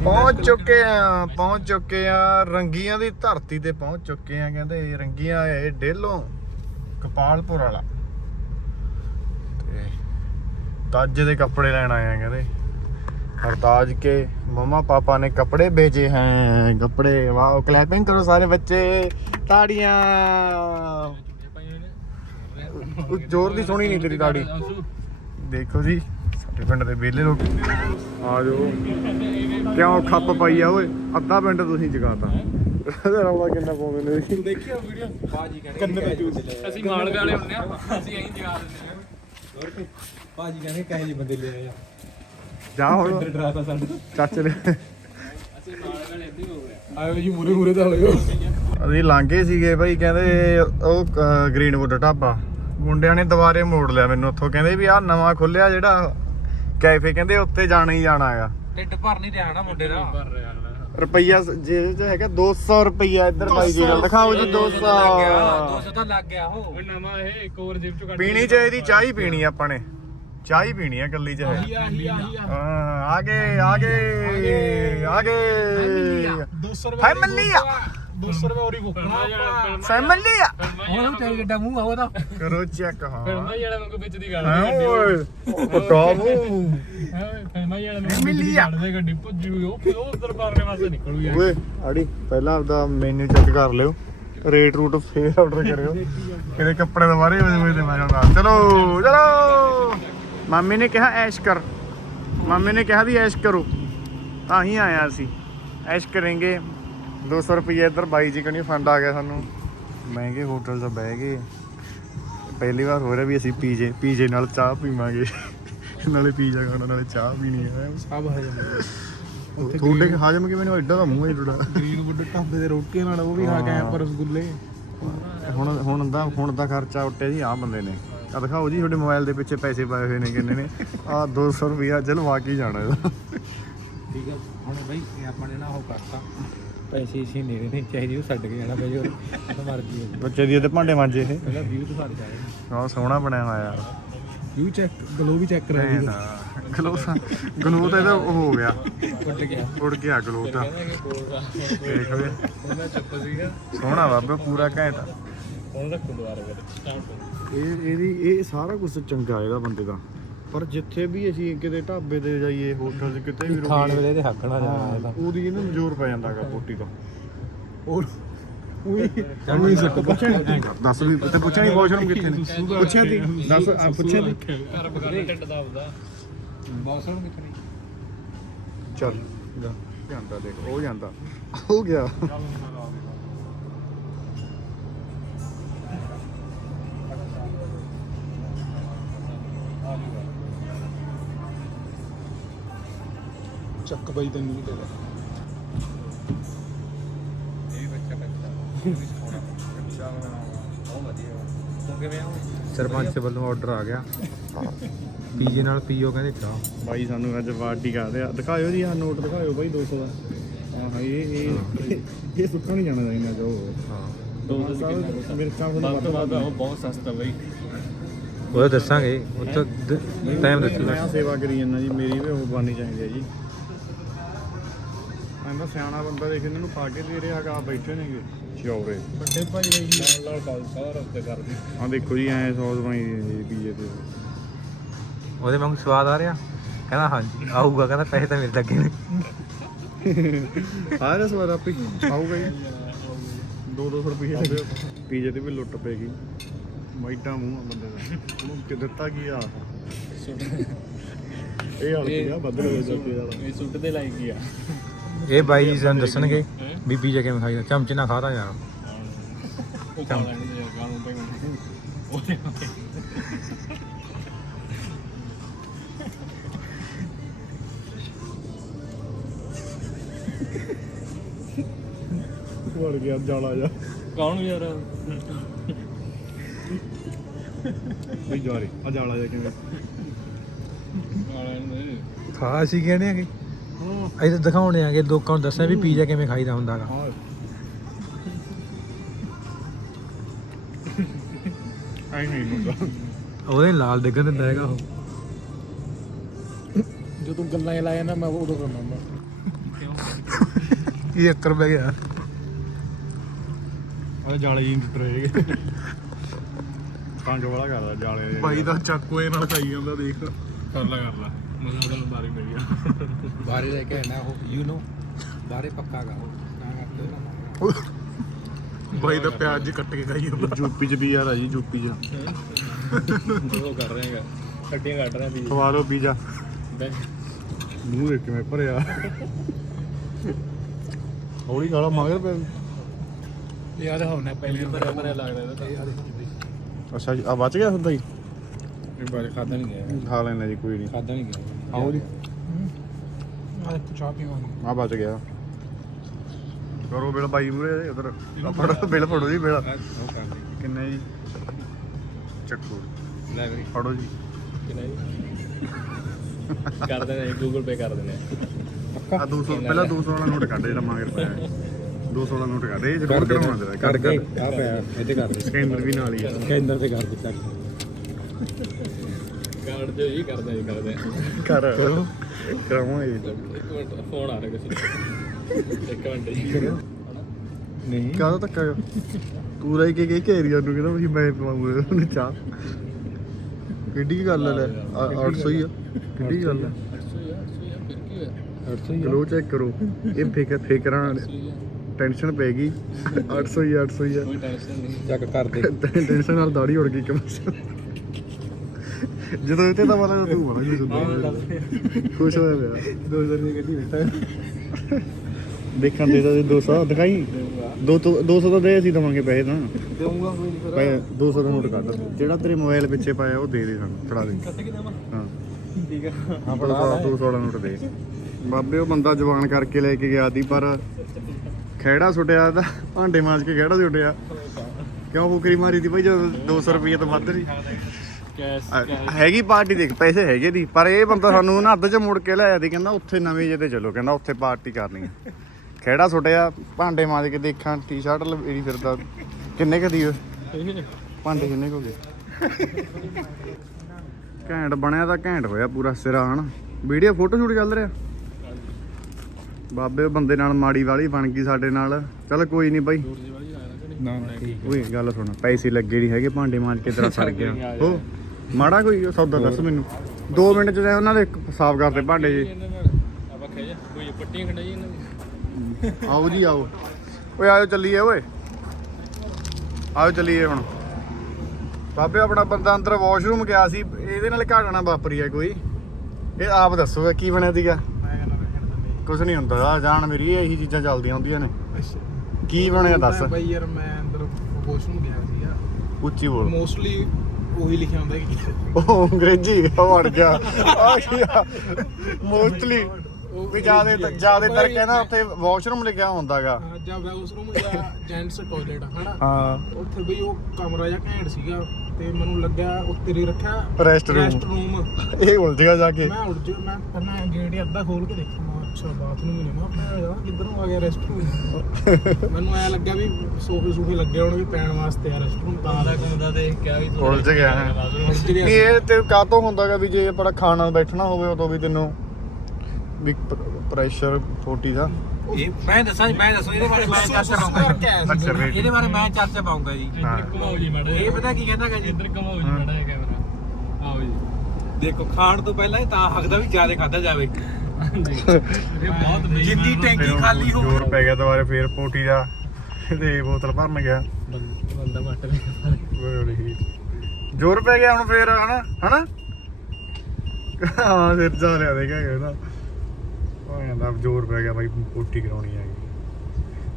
ਪਹੁੰਚ ਚੁੱਕੇ ਆ ਪਹੁੰਚ ਚੁੱਕੇ ਆ ਰੰਗੀਆਂ ਦੀ ਧਰਤੀ ਤੇ ਪਹੁੰਚ ਚੁੱਕੇ ਆ ਕਹਿੰਦੇ ਰੰਗੀਆਂ ਇਹ ਡੇਲੋਂ ਕਪਾਲਪੁਰ ਵਾਲਾ। ਤੇ ਤਾਜ ਦੇ ਕੱਪੜੇ ਲੈਣ ਆਏ ਆ ਕਹਿੰਦੇ। हरताज के मम्मा पापा ने कपड़े भेजे हैं कपड़े वाह क्लैपिंग करो सारे बच्चे ताड़ियां ਕੁਝ ਜ਼ੋਰ ਦੀ ਸੁਣੀ ਨਹੀਂ ਤੇਰੀ ਤਾੜੀ ਦੇਖੋ ਜੀ ਸਾਡੇ ਪਿੰਡ ਦੇ ਵਿਹਲੇ ਲੋਕ ਆ ਜਾਓ ਕਿਉਂ ਖੱਪ ਪਾਈ ਆ ਓਏ ਅੱਧਾ ਪਿੰਡ ਤੁਸੀਂ ਜਗਾਤਾ ਰੌਲਾ ਕਿੰਨਾ ਪਾਉਂਦੇ ਨੇ ਜੀ। ਦੇਖਿਓ ਵੀਡੀਓ ਬਾਜੀ ਕਹਿੰਦੇ ਕੰਨ ਦਾ ਜੂਸ ਅਸੀਂ ਮਾਲਵੇ ਵਾਲੇ ਹੁੰਨੇ ਆ ਅਸੀਂ ਐਂ ਜਗਾ ਦਿੰਦੇ ਆ ਬਾਜੀ ਕਹਿੰਦੇ ਕਹੇ ਜੀ ਬੰਦੇ ਲੈ ਆਇਆ ਜਾ ਹੁਣ ਡਰਾਤਾ ਚਾਚੇ ਨੇ। ਆਇਓ ਜੀ ਮੂਰੇ ਮੂਰੇ ਤਾਂ ਹੋਇਓ ਅਸੀਂ ਲਾਂਘੇ ਸੀਗੇ ਭਾਈ ਕਹਿੰਦੇ ਉਹ ਗ੍ਰੀਨਵੁੱਡ ਢਾਬਾ। ਮੁੰਡਿਆਂ ਨੇ ਦੁਬਾਰੇ ਮੋੜ ਲਿਆ ਮੈਨੂੰ ਉੱਥੋਂ। ਕਹਿੰਦੇ ਵੀ ਆਹ ਨਵਾਂ ਖੁੱਲਿਆ ਜਿਹੜਾ ਕੈਫੇ ਕਹਿੰਦੇ ਉੱਤੇ ਜਾਣਾ ਹੀ ਜਾਣਾ ਹੈਗਾ ਢਿੱਡ ਭਰ ਨਹੀਂ ਰਿਹਾ ਨਾ ਮੁੰਡੇ ਦਾ। ਰੁਪਈਆ ਜਿਹਦੇ ਚ ਹੈਗਾ 200 ਰੁਪਈਆ ਇੱਧਰ ਬਾਈ ਜੀ ਨਾਲ। ਦਿਖਾਓ ਜੀ 200 200 ਤਾਂ ਲੱਗ ਗਿਆ ਉਹ। ਨਵਾਂ ਇਹ ਇੱਕ ਹੋਰ ਜਿਮ ਚ ਕੱਢ ਪੀਣੀ ਚਾਹੀਦੀ ਚਾਹ ਹੀ ਪੀਣੀ ਆ ਆਪਾਂ ਨੇ। ਚਾਹ ਹੀ ਪੀਣੀ ਆ ਕੱਲੀ ਚ ਹੈ ਆਹੀ ਆਹੀ ਆਹੀ ਹਾਂ ਆਗੇ ਆਗੇ ਆਗੇ 200 ਰੁਪਏ ਫੈਮਿਲੀ ਆ। 200 ਰੁਪਏ ਹੋਰੀ ਫੁੱਕਣਾ। ਆਪਾਂ। ਫੈਮਿਲੀ ਆ। ਉਹ ਤੇਰੀ ਗੱਡਾ ਮੂੰਹ ਆ ਉਹਦਾ ਕਰੋ ਚੈੱਕ ਹਾਂ। ਫਿਲਮਾਂ ਜਿਹੜਾ ਵਾਂਗੂ ਵਿੱਚ ਦੀ ਗੱਲ ਹਾਂ ਓਏ ਟਾਬੂ ਫਿਲਮਾਂ ਜਿਹੜਾ ਵਾਂਗੂ ਵਿੱਚ ਦੀ ਮਿਲੀ ਆ। ਗੱਲ ਦੇ ਗੱਡੀ ਭੱਜੂ ਉਹ ਉਹ ਉਧਰ ਪਰਲੇ ਪਾਸੇ ਨਿਕਲੂ ਯਾਰ। ਓਏ ਆੜੀ ਪਹਿਲਾਂ ਆਪਦਾ ਮੈਨੂ ਚੈੱਕ ਕਰ ਲਿਓ। ਰੇਟ ਰੂਟ ਫੇਰ ਆਰਡਰ ਕਰਿਓ। ਕਿਤੇ ਕੱਪੜੇ ਦਾ ਬਾਰੇ ਹੋਏ ਤੇ ਮੈਂ ਜਾਂਦਾ ਚਲੋ ਚਲੋ। ਮਾਮੀ ਨੇ ਕਿਹਾ ਐਸ਼ ਕਰ। ਮਾਮੀ ਨੇ ਕਿਹਾ ਵੀ ਐਸ਼ ਕਰੋ। ਤਾਂ ਹੀ ਆਇਆ ਸੀ ਐਸ਼ ਕਰਾਂਗੇ। 200 ਰੁਪਏ ਇੱਧਰ ਬਾਈ ਜੀ ਕਣੀ ਫੰਡ ਆ ਗਿਆ ਸਾਨੂੰ। ਮਹਿੰਗੇ ਹੋਟਲ 'ਚ ਬਹਿ ਗਏ। ਪਹਿਲੀ ਵਾਰ ਹੋ ਰਿਹਾ ਵੀ ਅਸੀਂ ਪੀਜੇ ਪੀਜੇ ਨਾਲ ਚਾਹ ਪੀਵਾਂਗੇ। ਨਾਲੇ ਪੀਜ਼ਾ ਖਾਣਾ ਨਾਲੇ ਚਾਹ ਪੀਣੀ ਹੈ। ਸਭ ਹਜਮ ਤੁਹਾਡੇ ਹਾਜਮ ਕਿਵੇਂ ਨਹੀਂ ਐਡਾ ਦਾ ਮੂੰਹ ਹੈ ਤੁਹਾਡਾ ਗ੍ਰੀਨ ਵੁੱਡ ਢਾਬੇ ਦੇ ਰੋਟੀਆਂ ਨਾਲ ਉਹ ਵੀ ਖਾ ਕੇ ਆਇਆ ਪਰ ਰਸਗੁੱਲੇ। ਹੁਣ ਹੁਣ ਦਾ ਹੁਣ ਦਾ ਖਰਚਾ ਉੱਟਿਆ ਜੀ ਆ ਬੰਦੇ ਨੇ। ਆ ਦਿਖਾਓ ਜੀ ਤੁਹਾਡੇ ਮੋਬਾਈਲ ਦੇ ਪਿੱਛੇ ਪੈਸੇ ਪਾਏ ਹੋਏ ਨੇ ਕਿੰਨੇ ਨੇ। ਆ 200 ਰੁਪਿਆ ਜਲਵਾ ਕੇ ਹੀ ਜਾਣਾ ਇਹਦਾ। ਠੀਕ ਆ ਹੁਣ ਬਈ ਇਹ ਆਪਾਂ ਨੇ ਨਾ ਉਹ ਕਰਤਾ। ਪੈਸੇ ਇਸੇ ਨੇੜੇ ਨਹੀਂ ਚਾਹੀਦੀ ਉਹ ਛੱਡ ਕੇ ਜਾਣਾ ਬਈ ਹੋਰ ਤਾਂ ਮਰਜ਼ੀ ਹੈ ਬੱਚੇ ਦੀ ਇਹਦੇ ਭਾਂਡੇ ਮਾਂਜੇ ਇਹ। ਪਹਿਲਾਂ ਵੀਊ ਤਾਂ ਸਾਡੇ ਚਾਹੀਦੇ ਆ ਸੋਹਣਾ ਬਣਿਆ ਹੋਇਆ। ਯਾਰ ਵੀਊ ਚੈੱਕ ਗਲੋ ਵੀ ਚੈੱਕ ਕਰਾਇਆ ਜੀ ਗਲੋ ਗਲੋ ਤਾਂ ਇਹਦਾ ਉਹ ਹੋ ਗਿਆ। ਉੱਡ ਗਿਆ। ਉੜ ਗਿਆ ਗਲੋ ਤਾਂ। ਦੇਖ ਵੇ। ਉਹਨਾਂ ਚੁੱਪ ਸੀਗਾ। ਸੋਹਣਾ ਬਾਬੇ ਪੂਰਾ ਘੈਂਟ ਆ। ਹੁਣ ਰੱਖੋ ਦੁਬਾਰਾ ਫਿਰ ਸਟਾਰਟ ਇਹ ਇਹਦੀ ਇਹ ਸਾਰਾ ਕੁਝ ਚੰਗਾ ਇਹਦਾ ਬੰਦੇ ਦਾ। ਪਰ ਜਿੱਥੇ ਵੀ ਅਸੀਂ ਕਿਤੇ ਢਾਬੇ ਤੇ ਜਾਈਏ ਹੋਟਲ 'ਚ ਕਿਤੇ ਵੀ ਖਾਣ ਰੁਕੀਏ ਵੇਲੇ ਤੇ ਹੱਕਣਾ ਜਾਣਾ ਹਾਂ, ਉਹਦੀ ਇਹਨੂੰ ਜ਼ੋਰ ਪੈ ਜਾਂਦਾਗਾ ਪੋਟੀ ਤੋਂ। ਉਹ ਉਹੀ ਉਹੀ ਸੱਟ ਦੱਸ ਵੀ ਤੇ ਪੁੱਛਿਆ ਨਹੀਂ ਵਾਸ਼ਰੂਮ ਕਿੱਥੇ ਨੇ? ਪੁੱਛਿਆ ਤੀ ਦੱਸ ਆ ਪੁੱਛਿਆ ਤੀ ਘਰ ਬਗਾਨੇ ਦਾ ਕਿੱਥੇ ਨਹੀਂ ਚੱਲ ਜਾਂਦਾ ਦੇਖ ਉਹ ਜਾਂਦਾ। ਹੋ ਗਿਆ। ਚੱਕ ਬਾਈ ਤੈਨੂੰ ਵੀ ਦੇ ਇਹ ਬੱਚਾ ਬੱਚਾ। ਅੱਛਾ ਬਹੁਤ ਵਧੀਆ ਤੂੰ ਕਿਵੇਂ ਆ ਸਰਪੰਚ ਵੱਲੋਂ ਆਰਡਰ ਆ ਗਿਆ। ਪੀਜੇ ਨਾਲ ਪੀਓ ਕਹਿੰਦੇ ਚਾਹ ਬਾਈ ਸਾਨੂੰ ਅੱਜ ਪਾਰਟੀ ਕਰਦੇ ਆ ਦਿਖਾਇਓ ਜੀ ਆ ਨੋਟ ਦਿਖਾਇਓ ਬਾਈ 200 ਦਾ। ਹਾਂ ਇਹ ਇਹ ਇਹ ਸੁੱਕਾ ਨਹੀਂ ਜਾਣਾ ਚਾਹੀਦਾ ਜੋ। ਹਾਂ। 200 ਸਾਲ ਮੇਰੇ ਕੰਮ ਨੂੰ ਵੱਧ ਤੋਂ ਵੱਧ ਉਹ ਬਹੁਤ ਸਸਤਾ ਬਈ। ਉਹ ਦੱਸਾਂਗੇ। ਉਹ ਤਾਂ ਟਾਈਮ ਮੈਂ ਦੱਸੂਗਾ ਸੇਵਾ ਕਰੀ ਜਾਂਦਾ ਜੀ ਮੇਰੀ ਵੀ ਉਹ ਬਣਨੀ ਚਾਹੀਦੀ ਹੈ ਜੀ। ਮੈਂ ਤਾਂ ਸਿਆਣਾ ਬੰਦਾ ਦੇਖ ਇਹਨਾਂ ਨੂੰ ਪਾ ਕੇ ਦੇ ਰਿਹਾ ਗਾ ਬੈਠੇ ਨੇਗੇ। ਚੌਰੇ ਵੱਡੇ ਭਾਈ ਨੇ ਨਾਲ ਨਾਲ ਗੱਲ ਸਾਰਾ ਉੱਤੇ ਕਰਦੀ ਆ ਦੇਖੋ ਜੀ ਐ ਸੌ ਦਵਾਈ ਪੀਏ ਤੇ। ਉਹਦੇ ਵਾਂਗ ਸਵਾਦ ਆ ਰਿਹਾ? ਕਹਿੰਦਾ ਹਾਂਜੀ ਆਊਗਾ ਕਹਿੰਦਾ ਪੈਸੇ ਤਾਂ ਮੇਰੇ ਲੱਗੇ ਨੇ। ਆ ਰਿਹਾ ਸਵਾਦ ਆਪੇ ਆਊਗਾ ਜੀ। 2-200 ਰੁਪਏ ਦੇ। ਪੀਜੇ ਤੇ ਵੀ ਲੁੱਟ ਪੈ ਗਈ। ਮਾਈਟਾ ਮੂੰਹ ਆ ਬੰਦੇ ਦਾ। ਉਹਨੂੰ ਕਿ ਦਿੱਤਾ ਕੀ ਆ? ਇਹ ਹਾਲ ਕੀ ਆ? ਬਦਲ ਹੋ ਜਾਂਦੇ ਵਾਲਾ ਇਹ ਸੁੱਟ ਦੇ ਲਾਈ ਗਿਆ ਇਹ ਬਾਈ ਜੀ ਸਾਨੂੰ ਦੱਸਣਗੇ ਵੀ ਪੀਜੇ ਕਿਵੇਂ ਖਾਈਦਾ ਚਮਚ ਨਾਲ ਖਾਦਾ ਯਾਰ। ਉਹ ਖਾ ਲੈਣਗੇ ਗਾਣੋਂ ਪੈ ਉਹਦੇ ਵੜ ਗਿਆ ਜਾਲਾ ਜਾ। ਕੌਣ ਯਾਰ? ਵੀ ਜਾ ਰੇ ਆ ਜਾਲਾ ਜਾ ਕਿਵੇਂ? ਗਾਲਾਂ ਦੇ ਖਾ ਅਸੀਂ ਕਹਿੰਦੇ ਆਗੇ ਅਸੀਂ ਤਾਂ ਦਿਖਾਉਣੇ ਆਗੇ ਲੋਕਾਂ ਨੂੰ ਦੱਸਿਆ ਵੀ ਪੀਜ਼ਾ ਕਿਵੇਂ ਖਾਈਦਾ ਹੁੰਦਾਗਾ। ਹਾਂ। ਆਈ ਨਹੀਂ ਹੁੰਦਾ। ਉਹਦੇ ਲਾਲ ਡਿੱਗਣ ਦਿੰਦਾ ਹੈਗਾ ਉਹ। ਜਦੋਂ ਗੱਲਾਂ ਲਾਇਆ ਨਾ ਮੈਂ ਉਦੋਂ ਕਰਨਾ ਮੈਂ ਇਹ 1 ਰੁਪਏ ਗਿਆ। ਆ ਜਾਲੇ ਜੀ ਜਿੱਤ ਰਹੇਗੇ ਪੰਜ ਵਾਲਾ ਕਰਦਾ ਜਾਲੇ ਦੇ। ਬਾਈ ਦਾ ਚਾਕੂਏ ਨਾਲ ਖਾਈ ਜਾਂਦਾ ਦੇਖ। ਕਰ ਲਾ ਕਰ ਲਾ। ਮੈਨੂੰ ਉਹਦਾ ਨੰਬਰ ਮਿਲ ਗਿਆ ਬਾਰੇ ਲੈ ਕੇ ਆਣਾ ਉਹ ਯੂ نو ਬਾਰੇ ਪੱਕਾ ਗਾ ਬਾਈ ਦਾ ਪਿਆਜ਼ ਕੱਟ ਕੇ ਖਾਈ ਜਾਂਦਾ। ਯੂਪੀ ਚ ਵੀ ਯਾਰ ਆ ਜੀ ਯੂਪੀ ਚ। ਉਹ ਕਰ ਰਿਹਾ ਹੈਗਾ। ਕੱਟੀਆਂ ਕੱਟ ਰਿਹਾ ਵੀ ਖਵਾ ਲਓ ਪੀਜ਼ਾ। ਮੂੰਹ ਦੇਖ ਕਿਵੇਂ ਭਰਿਆ। ਹੌਲੀ ਗਾਲਾ ਮਗਰ ਪੈ ਯਾਦ ਹੋਣਾ ਪਹਿਲੇ ਭਰਿਆ ਲੱਗਦਾ ਇਹਦਾ ਅੱਛਾ ਜੀ ਆ ਬਚ ਗਿਆ ਹੁੰਦਾ ਜੀ? ਇਹ ਬਾਰੇ ਖਾਦਾ ਨਹੀਂ ਗਿਆ। ਖਾ ਲੈਣਾ ਜੀ ਕੋਈ ਨਹੀਂ। ਖਾਦਾ ਨਹੀਂ ਗਿਆ। ਆਓ ਜੀ। ਆ ਚਾਹ ਪੀਵਾਂਗੇ। ਆ ਬਚ ਗਿਆ। ਕਰੋ ਬਿਲ ਬਾਈ ਮੂਰੇ ਉਧਰ ਫੜੋ ਬਿਲ ਫੜੋ ਜੀ ਬਿਲ। ਕਿੰਨੇ ਜੀ? ਚੱਕੋ। ਲੈ ਵੀ ਫੜੋ ਜੀ। ਕਿੰਨਾ ਜੀ? ਕਰ ਦੇਣਾ ਗੂਗਲ ਪੇ ਕਰ ਦੇਣਾ ਆ। 200 ਪਹਿਲਾਂ 200 ਵਾਲਾ ਨੋਟ ਕੱਢ ਜਿਹੜਾ ਮਗਰ ਪਿਆ ਹੈ। 200 ਵਾਲਾ ਨੋਟ ਕੱਢ ਇਹ ਜ਼ਰੂਰ ਕਢਾਉਣਾ ਤੇਰਾ ਕਰ ਕਰ ਆ ਪਿਆ ਇਹਦੇ ਕਰ ਦੇ ਸਕੈਨਰ ਵੀ ਨਾਲ ਹੀ ਆ। ਕੇਂਦਰ ਤੇ ਕਰ ਦਿੱਤਾ ਕਾਰਡ ਜੋ ਹੀ ਕਰਦੇ ਜੀ ਕਰਦੇ ਕਰ ਕਰਾਵਾਂਗੇ ਇੱਕ ਮਿੰਟ ਫੋਨ ਆ ਰਿਹਾ ਕਿਸੇ ਦਾ ਇੱਕ ਮਿੰਟ। ਜੀ ਨਹੀਂ। ਕਾਹਦਾ ਧੱਕਾ ਤੂੰ ਰਹਿ ਕੇ ਗਈ ਘੇਰੀਆ ਨੂੰ ਕਹਿੰਦਾ ਵੀ ਮੈਂ ਪਵਾਉਂਗਾ ਉਹਨੇ ਚਾਹ। ਕਿੱਡੀ ਕੀ ਗੱਲ ਹੈ ਲੈ। ਆ- 800 ਹੀ ਆ। ਕਿੱਡੀ ਗੱਲ ਹੈ 800 ਯਾਰ 800 ਯਾਰ ਫਿਰ ਕੀ ਹੋਇਆ? 800 ਗਲੋ ਚੈੱਕ ਕਰੋ। ਇਹ ਫਿਕਰ ਫਿਕਰਾਂ 800 ਯਾਰ ਟੈਨਸ਼ਨ ਪੈ ਗਈ। 800 ਹੀ 800 ਹੀ ਆ। ਕੋਈ ਟੈਨਸ਼ਨ ਨਹੀਂ। ਚੱਕ ਕਰ ਦੇ। ਟੈਨਸ਼ਨ ਨਾਲ ਦਾੜੀ ਉੜ ਗਈ ਕਿ ਬਸ ਜਦੋਂ ਇੱਥੇ ਤਾਂ ਵਾਲਾ ਤੂੰ ਵਾਲਾ ਜੀ ਖੁਸ਼ ਹੋਇਆ ਪਿਆ। 2000 ਦੀ ਗੱਡੀ ਬੈਠਾ ਦੇਖਣ ਦੇ ਤਾਂ 200 ਦਿਖਾਈ। 200 200 ਤਾਂ ਦੇ ਅਸੀਂ ਦਵਾਂਗੇ ਪੈਸੇ ਤਾਂ। ਦੇਊਂਗਾ ਕੋਈ ਨਹੀਂ ਪਏ 200 ਦਾ ਨੋਟ ਕੱਢ ਜਿਹੜਾ ਤੇਰੇ ਮੋਬਾਈਲ ਪਿੱਛੇ ਪਾਇਆ ਉਹ ਦੇ ਦੇ ਸਾਨੂੰ ਫੜਾ ਦੇ। ਕੱਟ ਕੇ ਦੇਵਾਂ? ਹਾਂ। ਠੀਕ ਹੈ ਹਾਂ ਫੜਾ 200 ਵਾਲਾ ਨੋਟ ਦੇ। ਬਾਬੇ ਉਹ ਬੰਦਾ ਜਵਾਨ ਕਰਕੇ ਲੈ ਕੇ ਗਿਆ ਦੀ ਪਰ ਖਹਿੜਾ ਸੁੱਟਿਆ ਤਾਂ ਭਾਂਡੇ ਮਾਂਜ ਕੇ ਖਹਿੜਾ ਸੁੱਟਿਆ। ਕਿਉਂ ਫੁਕਰੀ ਮਾਰੀ ਦੀ ਭਾਈ ਜਦੋਂ 200 ਰੁਪਏ ਤੋਂ ਵੱਧ ਨਹੀਂ ਅ- ਹੈਗੀ ਪਾਰਟੀ ਦੇਖ ਪੈਸੇ ਹੈਗੇ ਦੀ ਪਰ ਇਹ ਬੰਦਾ ਸਾਨੂੰ ਨਾ ਅੱਧ ਚ ਮੁੜ ਕੇ ਲਿਆਇਆ ਦੀ ਕਹਿੰਦਾ ਉੱਥੇ ਨਵੇਂ ਜੇ ਤੇ ਚਲੋ ਕਹਿੰਦਾ ਉੱਥੇ ਪਾਰਟੀ ਕਰਨੀ ਹੈ ਖਹਿੜਾ ਸੁੱਟਿਆ ਭਾਂਡੇ ਮਾਂਜ ਕੇ ਦੇਖਾਂ ਟੀ-ਸ਼ਰਟ ਲਵੇੜੀ ਫਿਰਦਾ। ਕਿੰਨੇ ਕ ਦੀ ਉਹ? ਭਾਂਡੇ ਕਿੰਨੇ ਕੁ ਹੋ ਗਏ? ਘੈਂਟ ਬਣਿਆ ਤਾਂ ਘੈਂਟ ਹੋਇਆ ਪੂਰਾ ਸਿਰਾ ਹਨਾ? ਵੀਡੀਓ ਫੋਟੋ ਸ਼ੂਟ ਚੱਲ ਰਿਹਾ? ਬਾਬੇ ਉਹ ਬੰਦੇ ਨਾਲ ਮਾੜੀ ਵਾਲੀ ਬਣ ਗਈ ਸਾਡੇ ਨਾਲ। ਚੱਲ ਕੋਈ ਨਹੀਂ ਬਾਈ। ਨਾ ਓਏ ਗੱਲ ਸੁਣ ਪੈਸੇ ਲੱਗੇ ਨਹੀਂ ਹੈਗੇ ਭਾਂਡੇ ਮਾਂਜ ਕੇ ਤੇਰਾ ਸੜ ਗਿਆ। ਹੋ ਮਾੜਾ ਕੋਈ ਸੌਦਾ ਦੱਸ ਮੈਨੂੰ। 2 ਮਿੰਟ ਚ ਉਹਨਾਂ ਦੇ ਸਾਫ਼ ਕਰਤੇ ਭਾਂਡੇ ਜੀ। ਆਪਾਂ ਖੇ ਜਾ ਕੋਈ ਪੱਟੀਆਂ ਖੰਡਾਈ ਇਹਨਾਂ ਦੀ। ਆਓ ਜੀ ਆਓ। ਓਏ ਆਇਓ ਚੱਲੀਏ ਓਏ। ਆਓ ਚੱਲੀਏ ਹੁਣ। ਬਾਬੇ ਆਪਣਾ ਬੰਦਾ ਅੰਦਰ ਵਾਸ਼ਰੂਮ ਗਿਆ ਸੀ ਇਹਦੇ ਨਾਲ ਘਾਟਣਾ ਵਾਪਰੀ ਆ ਕੋਈ। ਇਹ ਆਪ ਦੱਸੋ ਕੀ ਬਣਿਆ ਸੀਗਾ? ਕੁਝ ਨਹੀਂ ਹੁੰਦਾ ਆ ਜਾਣ ਮੇਰੀ ਇਹੀ ਚੀਜ਼ਾਂ ਚੱਲਦੀਆਂ ਹੁੰਦੀਆਂ ਨੇ। ਕੀ ਬਣਿਆ ਦੱਸ? ਮੈਂ ਬਾਈ ਯਾਰ ਮੈਂ ਅੰਦਰ ਵਾਸ਼ਰੂਮ ਗਿਆ ਸੀਗਾ। ਉੱਚੀ ਬੋਲ। ਮੋਸਟਲੀ ਉਹੀ ਲਿਖਿਆ ਹੁੰਦਾ ਕਿ ਉਹ ਅੰਗਰੇਜ਼ੀ ਉਹ ਵੜ ਗਿਆ। ਆ ਕੀ ਮੋਸਟਲੀ ਵੀ ਜਿਆਦੇ ਜਿਆਦਾਤਰ ਕਹਿੰਦਾ ਉੱਥੇ ਵਾਸ਼ਰੂਮ ਲਿਖਿਆ ਹੁੰਦਾਗਾ। ਹਾਂ, ਜਾਂ ਵਾਸ਼ਰੂਮ ਜਾਂ ਜੈਂਟਸ ਟਾਇਲਟ ਹਨਾ? ਹਾਂ। ਉੱਥੇ ਬਈ ਉਹ ਕਮਰਾ ਜਿਹਾ ਘੈਂਟ ਸੀਗਾ ਤੇ ਮੈਨੂੰ ਲੱਗਿਆ ਉੱਤੇ ਹੀ ਰੱਖਿਆ ਰੈਸਟ ਰੂਮ ਇਹ ਉਲਝ ਜਾ ਕੇ। ਮੈਂ ਜਾ ਮੈਂ ਪਹਿਲਾਂ ਗੇਟ ਅੱਧਾ ਖੋਲ ਕੇ ਦੇਖਿਆ। ਅੱਛਾ ਬਾਥਰੂਮ ਹੀ ਨੇ ਮੈਂ ਕਿਹਾ ਯਾਰ ਕਿੱਧਰੋਂ ਆ ਗਿਆ ਰੈਸਟ ਰੂਮ ਮੈਨੂੰ ਐ ਲੱਗਿਆ ਵੀ ਸੋਫੇ ਸੂਫੇ ਲੱਗੇ ਹੋਣਗੇ ਪੈਣ ਵਾਸਤੇ ਆ ਰੈਸਟ ਰੂਮ ਤਾਂ ਦਾ ਕੁੰਦਾ ਦੇਖ ਕੇ ਆ ਵੀ ਉਲਝ ਗਿਆ। ਹੈ ਨਹੀਂ ਇਹ ਤੇ ਕਾਤੋਂ ਹੁੰਦਾਗਾ ਵੀ ਜੇ ਆਪਣਾ ਖਾਣਾ ਬੈਠਣਾ ਹੋਵੇ ਉਦੋਂ ਵੀ ਤੈਨੂੰ ਵੀ ਪ੍ਰੈਸ਼ਰ 40 ਦਾ ਇਹ ਮੈਂ ਦੱਸਾਂ ਜੀ, ਮੈਂ ਦੱਸੂ ਇਹਦੇ ਬਾਰੇ ਮੈਂ ਚਰਚਾ ਪਾਉਂਗਾ ਇਹਦੇ ਬਾਰੇ ਮੈਂ ਚਰਚਾ ਪਾਉਂਗਾ ਜੀ। ਹਾਂ। ਇੱਧਰ ਘਮਾਓ ਜੀ ਮਾੜਾ ਇਹ ਪਤਾ ਕੀ ਕਹਿੰਦਾ ਗਾ ਜੀ? ਇੱਧਰ ਘਮਾਓ ਜੀ ਮਾੜਾ ਜਿਹਾ ਕੈਮਰਾ। ਆਓ ਜੀ। ਦੇਖੋ ਖਾਣ ਤੋਂ ਪਹਿਲਾਂ ਇਹ ਤਾਂ ਹੱਕਦਾ ਵੀ ਜ਼ਿਆਦਾ ਖਾਦਾ ਜਾਵੇ। ਜਿੰਨੀ ਟੈਂਕੀ ਖਾਲੀ ਹੋ ਜ਼ੋਰ ਪੈ ਗਿਆ ਦੁਬਾਰੇ ਫੇਰ ਪੋਟੀ ਦਾ ਤੇ ਬੋਤਲ ਭਰਨ ਗਿਆ। ਬੰਦਾ- ਵੱਟ ਬੜੀ ਜ਼ੋਰ ਪੈ ਗਿਆ ਹੁਣ ਫੇਰ ਹਨਾ? ਹਨਾ? ਹਾਂ ਸਿਰ ਜਾ ਰਿਹਾ ਦੇਖਿਆ ਇਹਦਾ ਉਹ ਕਹਿੰਦਾ ਜ਼ੋਰ ਪੈ ਗਿਆ ਬਾਈ ਪੋਟੀ ਕਰਾਉਣੀ ਹੈਗੀ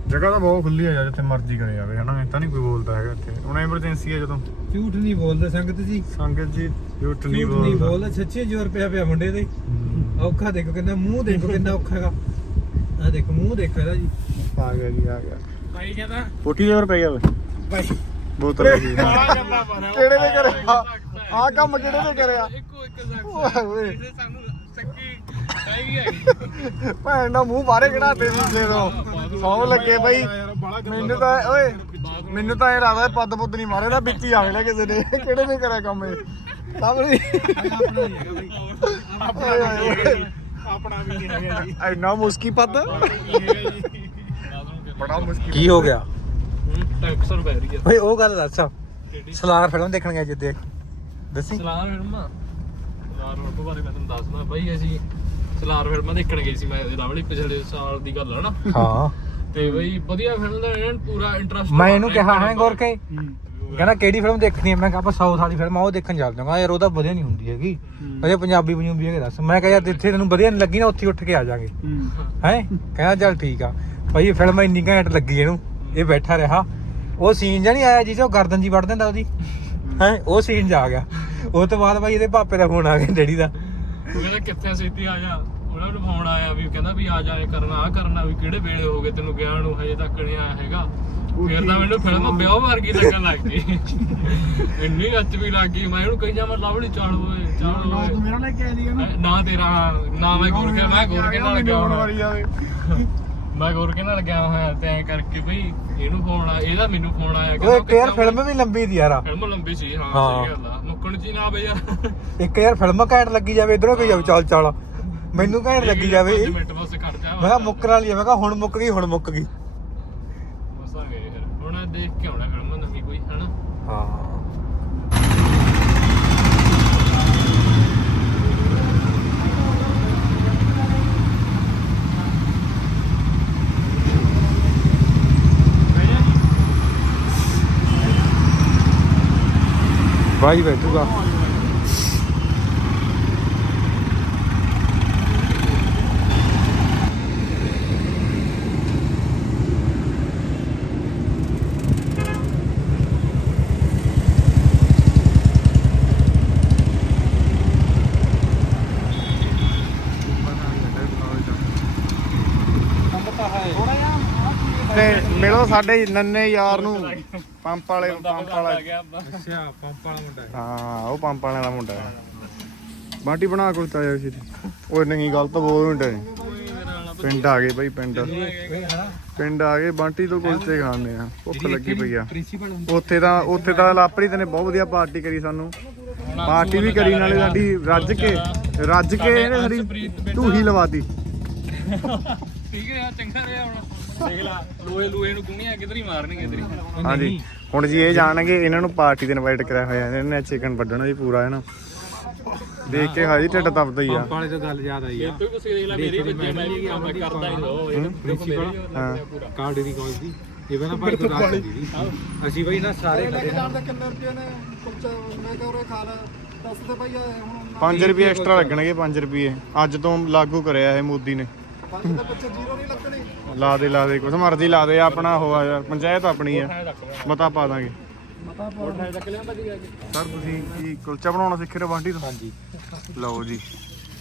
ਜਗ੍ਹਾ ਤਾਂ ਬਹੁਤ ਖੁੱਲੀ ਆ ਯਾਰ ਜਿੱਥੇ ਮਰਜ਼ੀ ਕਰੇ ਜਾਵੇ ਹਨਾ? ਇਹ ਤਾਂ ਨਹੀਂ ਕੋਈ ਬੋਲਦਾ ਹੈਗਾ ਇੱਥੇ। ਹੁਣ ਐਮਰਜੈਂਸੀ ਹੈ ਜਦੋਂ। ਝੂਠ ਨਹੀਂ ਬੋਲਦੇ ਸੰਗਤ ਜੀ। ਸੰਗਤ ਜੀ ਝੂਠ ਨਹੀਂ ਝੂਠ ਨਹੀਂ ਬੋਲਦਾ। ਬੋਲਦਾ ਸੱਚੀ ਜ਼ੋਰ ਪਿਆ ਪਿਆ ਮੁੰਡੇ ਹਮ, ਔਖਾ ਦੇਖੋ ਕਿੰਨਾ ਮੂੰਹ ਦੇਖੋ ਕਿੰਨਾ ਔਖਾ ਹੈਗਾ। ਆ ਦੇਖੋ ਮੂੰਹ ਦੇਖੋ ਇਹਦਾ ਜੀ। ਆ ਗਿਆ ਜੀ ਆ ਗਿਆ। ਭਾਈ ਕਹਿੰਦਾ ਪੋਟੀ ਜ਼ੋਰ ਪੈ ਗਿਆ ਵੇ ਭਾਈ ਬੋਤਲ ਲੱਗੀ ਕਿਹੜੇ ਨੇ ਕਰਿਆ? ਆ ਕੰਮ ਕਿਹੜੇ ਨੇ ਕਰਿਆ? ਇੱਕੋ ਇੱਕ ਜ਼ਖਮ ਸਾਨੂੰ ਸੱਕੀ ਭੈਣ ਦਾ ਮੂੰਹ ਬਾਹਰੇ ਕਢਾਤੇ ਸੀ ਤੋਂ? ਸੌ ਲੱਗੇ ਬਈ। ਮੈਨੂੰ ਤਾਂ ਓਏ ਮੈਨੂੰ ਤਾਂ ਇਹ ਲੱਗਦਾ ਪੱਦ ਪੁੱਦ ਨਹੀਂ ਮਾਰੇ ਦਾ ਵਿੱਚ ਹੀ ਆ ਗਿਆ ਕਿਸੇ ਨੇ ਕਿਹੜੇ ਨੇ ਕਰਿਆ ਕੰਮ ਇਹ? ਸਭ ਨੇ ਆਪਣਾ ਵੀ ਨਹੀਂ ਹੈਗਾ ਜੀ। ਇੰਨਾ ਮੁਸਕੀ ਪੱਦ ਬੜਾ ਮੁਸਕੀ ਕੀ ਹੋ ਗਿਆ? ਟੈਕਸਰ ਪੈ ਰਹੀ ਹੈ ਓਏ ਉਹ ਗੱਲ ਦੱਸ। ਸਲਾਰ ਫਿਲਮ ਦੇਖਣ ਗਿਆ ਜਿੱਦੇ। ਦੱਸੀ। ਸਲਾਰ ਫਿਲਮਾਂ ਸਲਾਰ ਫਿਲਮ ਬਾਰੇ ਮੈਂ ਤੁਹਾਨੂੰ ਦੱਸਦਾ ਬਾਈ ਅਸੀਂ ਸਲਾਰ ਫਿਲਮਾਂ ਦੇਖਣ ਗਏ ਸੀ ਮੈਂ ਲਵਲੀ ਪਿਛਲੇ ਸਾਲ ਦੀ ਗੱਲ ਹੈ ਨਾ। ਹਾਂ। ਤੇ ਬਈ ਵਧੀਆ ਫਿਲਮ ਦਾ ਐਨ ਪੂਰਾ ਇੰਟਰਸਟ ਮੈਂ ਇਹਨੂੰ ਕਿਹਾ ਹੈ ਗੋਰਕੇ ਕਹਿੰਦਾ ਕਿਹੜੀ ਫਿਲਮ ਦੇਖਣੀ ਹੈ? ਮੈਂ ਕਿਹਾ ਆਪਾਂ ਸਾਊਥ ਵਾਲੀ ਫਿਲਮ ਆ ਉਹ ਦੇਖਣ ਚੱਲ ਜਾਵਾਂਗਾ ਯਾਰ ਉਹ ਤਾਂ ਵਧੀਆ ਨਹੀਂ ਹੁੰਦੀ ਹੈਗੀ। ਅਜੇ ਪੰਜਾਬੀ ਪੰਜਾਬੀ ਹੈਗੇ ਦੱਸ। ਮੈਂ ਕਿਹਾ ਯਾਰ ਜਿੱਥੇ ਤੈਨੂੰ ਵਧੀਆ ਨਹੀਂ ਲੱਗੀ ਨਾ ਉੱਥੇ ਉੱਠ ਕੇ ਆ ਜਾਾਂਗੇ। ਹੈ। ਕਹਿੰਦਾ ਚੱਲ ਠੀਕ ਆ। ਭਾਈ ਇਹ ਫਿਲਮ ਇੰਨੀ ਘੈਂਟ ਲੱਗੀ ਇਹਨੂੰ। ਇਹ ਬੈਠਾ ਰਿਹਾ। ਉਹ ਸੀਨ ਜਾਂ ਨਹੀਂ ਆਇਆ ਜਿਹਦੇ ਉਹ ਗਰਦਨ ਜੀ ਵੜ ਦਿੰਦਾ ਉਹਦੀ? ਹੈ? ਉਹ ਸੀਨ ਜਾ ਗਿਆ। ਉਹ ਤੋਂ ਬਾਅਦ ਭਾਈ ਇਹਦੇ ਪਾਪੇ ਦਾ ਫੋਨ ਆ ਗਿਆ ਡੈਡੀ ਦਾ। ਉਹ ਕਹਿੰਦਾ ਕਿੱਥੇ ਛੇਤੀ ਆ ਜਾ। ਉਹਨਾਂ ਨੂੰ ਫੋਨ ਆਇਆ ਵੀ ਕਹਿੰਦਾ ਵੀ ਆ ਜਾ ਇਹ ਕਰਨਾ ਆ ਕਰਨਾ ਵੀ ਕਿਹੜੇ ਵੇਲੇ ਹੋ ਗਏ ਤੈਨੂੰ ਗਿਆ ਨੂੰ ਹਜੇ ਤੱਕ ਨਹੀਂ ਆਇਆ ਹੈਗਾ। ਫਿਰ ਤਾਂ ਮੈਨੂੰ ਫਿਲਮ ਵਿਆਹ ਵਰਗੀ ਲੱਗਣ ਲੱਗ ਗਈ। ਇੰਨੀ ਅੱਚ ਵੀ ਲੱਗ ਗਈ। ਮੈਂ ਇਹਨੂੰ ਕਹੀ ਜਾ ਮੈਂ ਲਵੜੀ ਚਾਲ ਹੋਏ ਚਾਲ ਹੋਏ ਮੇਰਾ ਲੈ ਕੇ ਆਈ ਨਾ। ਨਾ ਤੇਰਾ ਨਾ ਮੈਂ ਗੁਰਕੇ ਮੈਂ ਗੁਰਕੇ ਨਾਲ ਗਿਆ ਆਵੇ ਮੈਂ ਗੁਰਕੇ ਨਾਲ ਗਿਆ ਹੋਇਆ ਤੇ ਐ ਕਰਕੇ ਬਈ ਇਹਨੂੰ ਫੋਨ ਆ ਇਹਦਾ ਮੈਨੂੰ ਫੋਨ ਆਇਆ ਉਹ ਇੱਕ ਯਾਰ ਫਿਲਮ ਵੀ ਲੰਬੀ ਸੀ ਯਾਰ। ਫਿਲਮ ਲੰਬੀ ਸੀ ਹਾਂ। ਸਹੀ ਗੱਲ ਆ। ਮੁੱਕਣ ਹੀ ਨਾ ਬਈ ਯਾਰ। ਇੱਕ ਯਾਰ ਫਿਲਮ ਘੈਂਟ ਲੱਗੀ ਜਾਵੇ ਇਧਰੋਂ ਜਾਵੇ ਚੱਲ ਚੱਲ। ਮੈਨੂੰ ਘੈਂਟ ਲੱਗੀ ਜਾਵੇ ਪੰਜ ਮਿੰਟ ਬਸ ਖੜ ਜਾ ਮੈਂ ਕਿਹਾ ਮੁੱਕਣ ਵਾਲੀ ਆ ਮੈਂ ਕਿਹਾ ਹੁਣ ਮੁੱਕ ਗਈ ਹੁਣ ਮੁੱਕ ਗਈ। ਬਸ ਆ ਗਏ ਫਿਰ। ਹੁਣ ਦੇਖ ਕੇ ਆਉਣਾ ਫਿਲਮ ਨਵੀਂ ਕੋਈ ਹਨਾ? ਹਾਂ। ਭਾਈ ਬੈਠੂਗਾ ਤੇ ਮਿਲੋ ਸਾਡੇ ਨੰਨੇ ਯਾਰ ਨੂੰ ਪੰਪ ਵਾਲੇ ਪੰਪ ਵਾਲਾ ਗਿਆ ਆਪਾਂ ਅੱਛਾ ਪੰਪ ਵਾਲਾ ਮੁੰਡਾ ਹਾਂ ਉਹ ਪੰਪ ਵਾਲਿਆਂ ਦਾ ਮੁੰਡਾ ਹੈ ਬਾਟੀ ਬਣਾ ਕੁਲਚਾ ਯਾਰ ਸੀ ਓਏ ਨਹੀਂ ਗਲਤ ਬੋਲ ਹੁੰਦੇ ਪਿੰਡ ਆ ਗਏ ਬਈ ਪਿੰਡ ਪਿੰਡ ਆ ਗਏ ਬਾਂਟੀ ਤੋਂ ਕੁਲਚੇ ਖਾਣੇ ਆ ਭੁੱਖ ਲੱਗੀ ਪਈ ਆ ਉੱਥੇ ਤਾਂ ਉੱਥੇ ਤਾਂ ਲਾਪਰੀ ਨੇ ਬਹੁਤ ਵਧੀਆ ਪਾਰਟੀ ਕਰੀ ਸਾਨੂੰ ਪਾਰਟੀ ਵੀ ਕਰੀ ਨਾਲੇ ਸਾਡੀ ਰੱਜ ਕੇ ਰੱਜ ਕੇ ਇਹਨੇ ਸਾਡੀ ਢੂਹੀ ਲਵਾਤੀ ਠੀਕ ਹੈ ਚੰਗਾ ਰਿਹਾ ਹੁਣ ਦੇਖ ਲਾ ਲੋਏ ਲੋਏ ਨੂੰ ਗੁਣੀਆਂ ਕਿਧਰ ਹੀ ਮਾਰਨਗੇ ਇਧਰ ਹੀ ਹਾਂਜੀ ਹੁਣ ਜੀ ਇਹ ਜਾਣਗੇ ਇਹਨਾਂ ਨੂੰ ਪਾਰਟੀ ਤੇ ਇਨਵਾਈਟ ਕਰਿਆ ਹੋਇਆ ਇਹਨਾਂ ਨੇ ਚਿਕਨ ਵੱਢਣਾ ਜੀ ਪੂਰਾ ਹੈ ਨਾ। ਦੇਖ ਕੇ ਹਾਜੀ ਢਿੱਡ ਤਪਦਾ ਹੀ ਆ। ਵਾਲੇ ਤੋਂ ਗੱਲ ਯਾਦ ਆਈ ਆ। ਤੂੰ ਕੁਛ ਦੇਖ ਲੈ ਮੇਰੀ ਬੱਚੇ ਮੈਂ ਵੀ ਕੰਮ ਕਰਦਾ ਹੀ ਲੋ ਇਹ ਪ੍ਰਿੰਸੀਪਲ ਹਾਂ ਕਾਰਡ ਦੀ ਕਾਲ ਦੀ। ਇਹ ਬਣਾ ਭਾਈ ਤੋਂ ਰਾਤ ਦੀ ਅਸੀਂ ਬਈ ਨਾ ਸਾਰੇ ਖੜੇ ਨਾ ਕਿੰਨੇ ਰੁਪਏ ਨੇ? ਕੁਲਚਾ ਮੈਂ ਕਹ ਰਿਹਾ ਖਾ ਲੈ। ਦੱਸ ਦੇ ਭਾਈ ਹੁਣ 5 ਰੁਪਏ ਐਕਸਟਰਾ ਲੱਗਣਗੇ 5 ਰੁਪਏ। ਅੱਜ ਤੋਂ ਲਾਗੂ ਕਰਿਆ ਇਹ ਮੋਦੀ ਨੇ। ਪੰਜ ਦਾ ਬੱਚੇ ਜ਼ੀਰੋ ਨਹੀਂ ਲੱਗਣੇ। ਲਾ ਦੇ ਲਾ ਦੇ ਕੁਛ ਮਰਜ਼ੀ ਲਾ ਦੇ ਆਪਣਾ ਹੋਆ ਯਾਰ ਪੰਚਾਇਤ ਆਪਣੀ ਆ। ਮਤਾ ਪਾ ਦਾਂਗੇ। ਸਰ ਤੁਸੀਂ ਕੀ ਕੁਲਚਾ ਬਣਾਉਣਾ ਸਿੱਖ ਰਹੇ ਹੋ ਬਾਂਟੀ ਤੋਂ? ਹਾਂਜੀ। ਲਓ ਜੀ।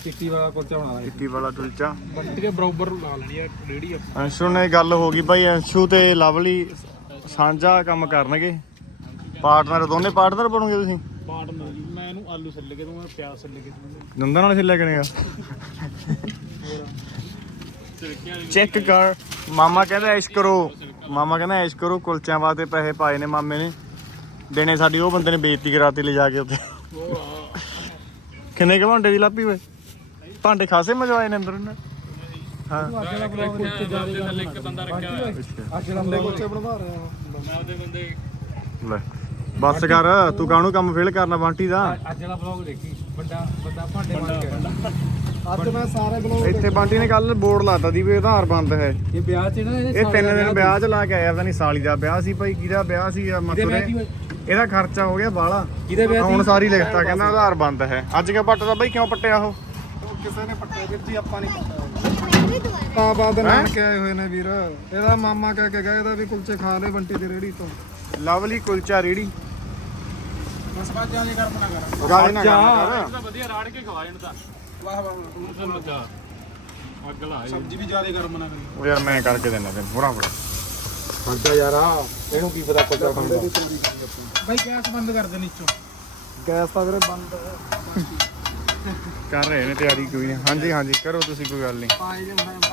ਚਿੱਟੀ ਵਾਲਾ ਕੁਲਚਾ ਬਣਾਉਣਾ ਟਿੱਕੀ ਵਾਲਾ ਕੁਲਚਾ। ਬੰਟ ਕੇ ਬਰਾਬਰ ਲਾ ਲੈਣੀ ਆ ਰੇੜੀ ਆਪਾਂ ਅੰਸ਼ੂ ਨੇ ਗੱਲ ਹੋ ਗਈ ਭਾਈ ਅੰਸ਼ੂ ਤੇ ਲਵਲੀ ਸਾਂਝਾ ਕੰਮ ਕਰਨਗੇ। ਪਾਰਟਨਰ ਦੋਨੇ ਪਾਰਟਨਰ ਬਣੋਗੇ ਤੁਸੀਂ? ਜੂ ਮੈਂ ਇਹਨੂੰ ਆਲੂ ਛਿੱਲ ਕੇ ਦੂੰਗਾ ਪਿਆਜ਼ ਛਿੱਲ ਕੇ ਦੂੰਗਾ ਨੰਦਾ ਨਾਲ ਛਿੱਲਿਆ ਕਰੇਗਾ। ਚੈੱਕ ਕਰ। ਮਾਮਾ ਕਹਿੰਦਾ, ਐਸ਼ ਕਰੋ। ਮਾਮਾ ਕਹਿੰਦਾ, ਐਸ਼ ਕਰੋ, ਕੁਲਚਿਆਂ ਵਾਸਤੇ ਪੈਸੇ ਪਾਏ ਨੇ ਮਾਮੇ ਨੇ। ਦੇਣੇ ਸਾਡੀ, ਉਹ ਬੰਦੇ ਨੇ ਬੇਇੱਜ਼ਤੀ ਕਰਾਤੀ ਲੈ ਕੇ ਉੱਥੇ। ਕਿੰਨੇ ਕੁ ਭਾਂਡੇ ਦੀ ਲਾਪੀ ਓਏ? ਭਾਂਡੇ ਖਾਸੇ ਮਜਵਾਏ ਨੇ ਅੰਦਰ ਉਹਨੇ। ਹਾਂ। ਲੈ, ਬਸ ਕਰ, ਤੂੰ ਕਾਹਨੂੰ ਕੰਮ ਫੇਲ ਕਰਨਾ, ਬਾਂਟੀ ਦਾ? ਅੱਜ ਵਾਲਾ ਵਲੌਗ ਦੇਖੀ। ਵੱਡਾ ਵੱਡਾ ਭਾਂਡੇ ਮਾਰ ਕੇ ਅੱਜ ਮੈਂ ਸਾਰੇ ਬਲੌਗ ਇੱਥੇ ਬਾਂਟੀ ਨੇ ਕੱਲ ਬੋਰਡ ਲਾਤਾ ਦੀ ਵੀ ਆਧਾਰ ਬੰਦ ਹੈ। ਇਹ ਵਿਆਹ 'ਚ ਨਾ ਇਹ ਤਿੰਨ ਦਿਨ ਵਿਆਹ ਚ ਲਾ ਕੇ ਆਇਆ ਪਤਾ ਨਹੀਂ ਸਾਲੀ ਦਾ ਵਿਆਹ ਸੀ ਭਾਈ ਕਿਹਦਾ ਵਿਆਹ ਸੀ ਆ ਮਥੁਰੇ? ਇਹਦਾ ਖਰਚਾ ਹੋ ਗਿਆ ਬਾਲਾ। ਕਿਹਦੇ ਵਿਆਹ ਹੁਣ ਸਾਰੀ ਲਿਖਤਾ ਕਹਿੰਦਾ ਆਧਾਰ ਬੰਦ ਹੈ। ਅੱਜ ਕਿਉਂ ਪੱਟਦਾ ਬਾਈ ਕਿਉਂ ਪੱਟਿਆ ਉਹ? ਕਿਸੇ ਨੇ ਪੱਟੇ ਵੀਰ ਜੀ ਆਪਾਂ ਨਹੀਂ ਪੱਟਾ ਬਾਦ ਨਾਨਕੇ ਆਏ ਹੋਏ ਨੇ ਵੀਰ। ਇਹਦਾ ਮਾਮਾ ਕਹਿ ਕੇ ਗਿਆ ਇਹਦਾ ਵੀ ਕੁਲਚੇ ਖਾ ਲੈ ਬੰਟੀ ਦੀ ਰੇੜੀ ਤੋਂ। ਲਵਲੀ ਕੁਲਚਾ ਰੇੜੀ। ਬਸ ਬਾਅਦ ਜਾਣੇ ਕਰ ਬਣਾ ਕਰ ਗਾਲੀ ਨਾ ਕਰ। ਤਾਂ ਵਧੀਆ ਰਾੜ ਕੇ ਖਵਾ ਜਾਂਦਾ ਵਾਹ ਵਾਹ ਉਹਨੂੰ ਤਾਂ ਲੱਗਾ ਅੱਗ ਲਾ ਸਬਜ਼ੀ ਵੀ ਜ਼ਿਆਦਾ ਗਰਮ ਨਾ ਕਰੀ। ਉਹ ਯਾਰ ਮੈਂ ਕਰਕੇ ਦੇਣਾ ਤੈਨੂੰ ਪੂਰਾ ਪੂਰਾ ਖਰਚਾ ਯਾਰਾ ਇਹਨੂੰ ਕੀ ਪਤਾ ਕੁਲਚਾ ਖਾਂਦਾ। ਬਾਈ ਗੈਸ ਬੰਦ ਕਰ ਦੇ ਨੀਚੋਂ। ਗੈਸ ਤਾਂ ਵੀਰੇ ਬੰਦ ਕਰ ਰਹੇ ਨੇ ਤਿਆਰੀ ਕੋਈ ਨਹੀਂ। ਹਾਂਜੀ ਹਾਂਜੀ ਕਰੋ ਤੁਸੀਂ ਕੋਈ ਗੱਲ ਨਹੀਂ।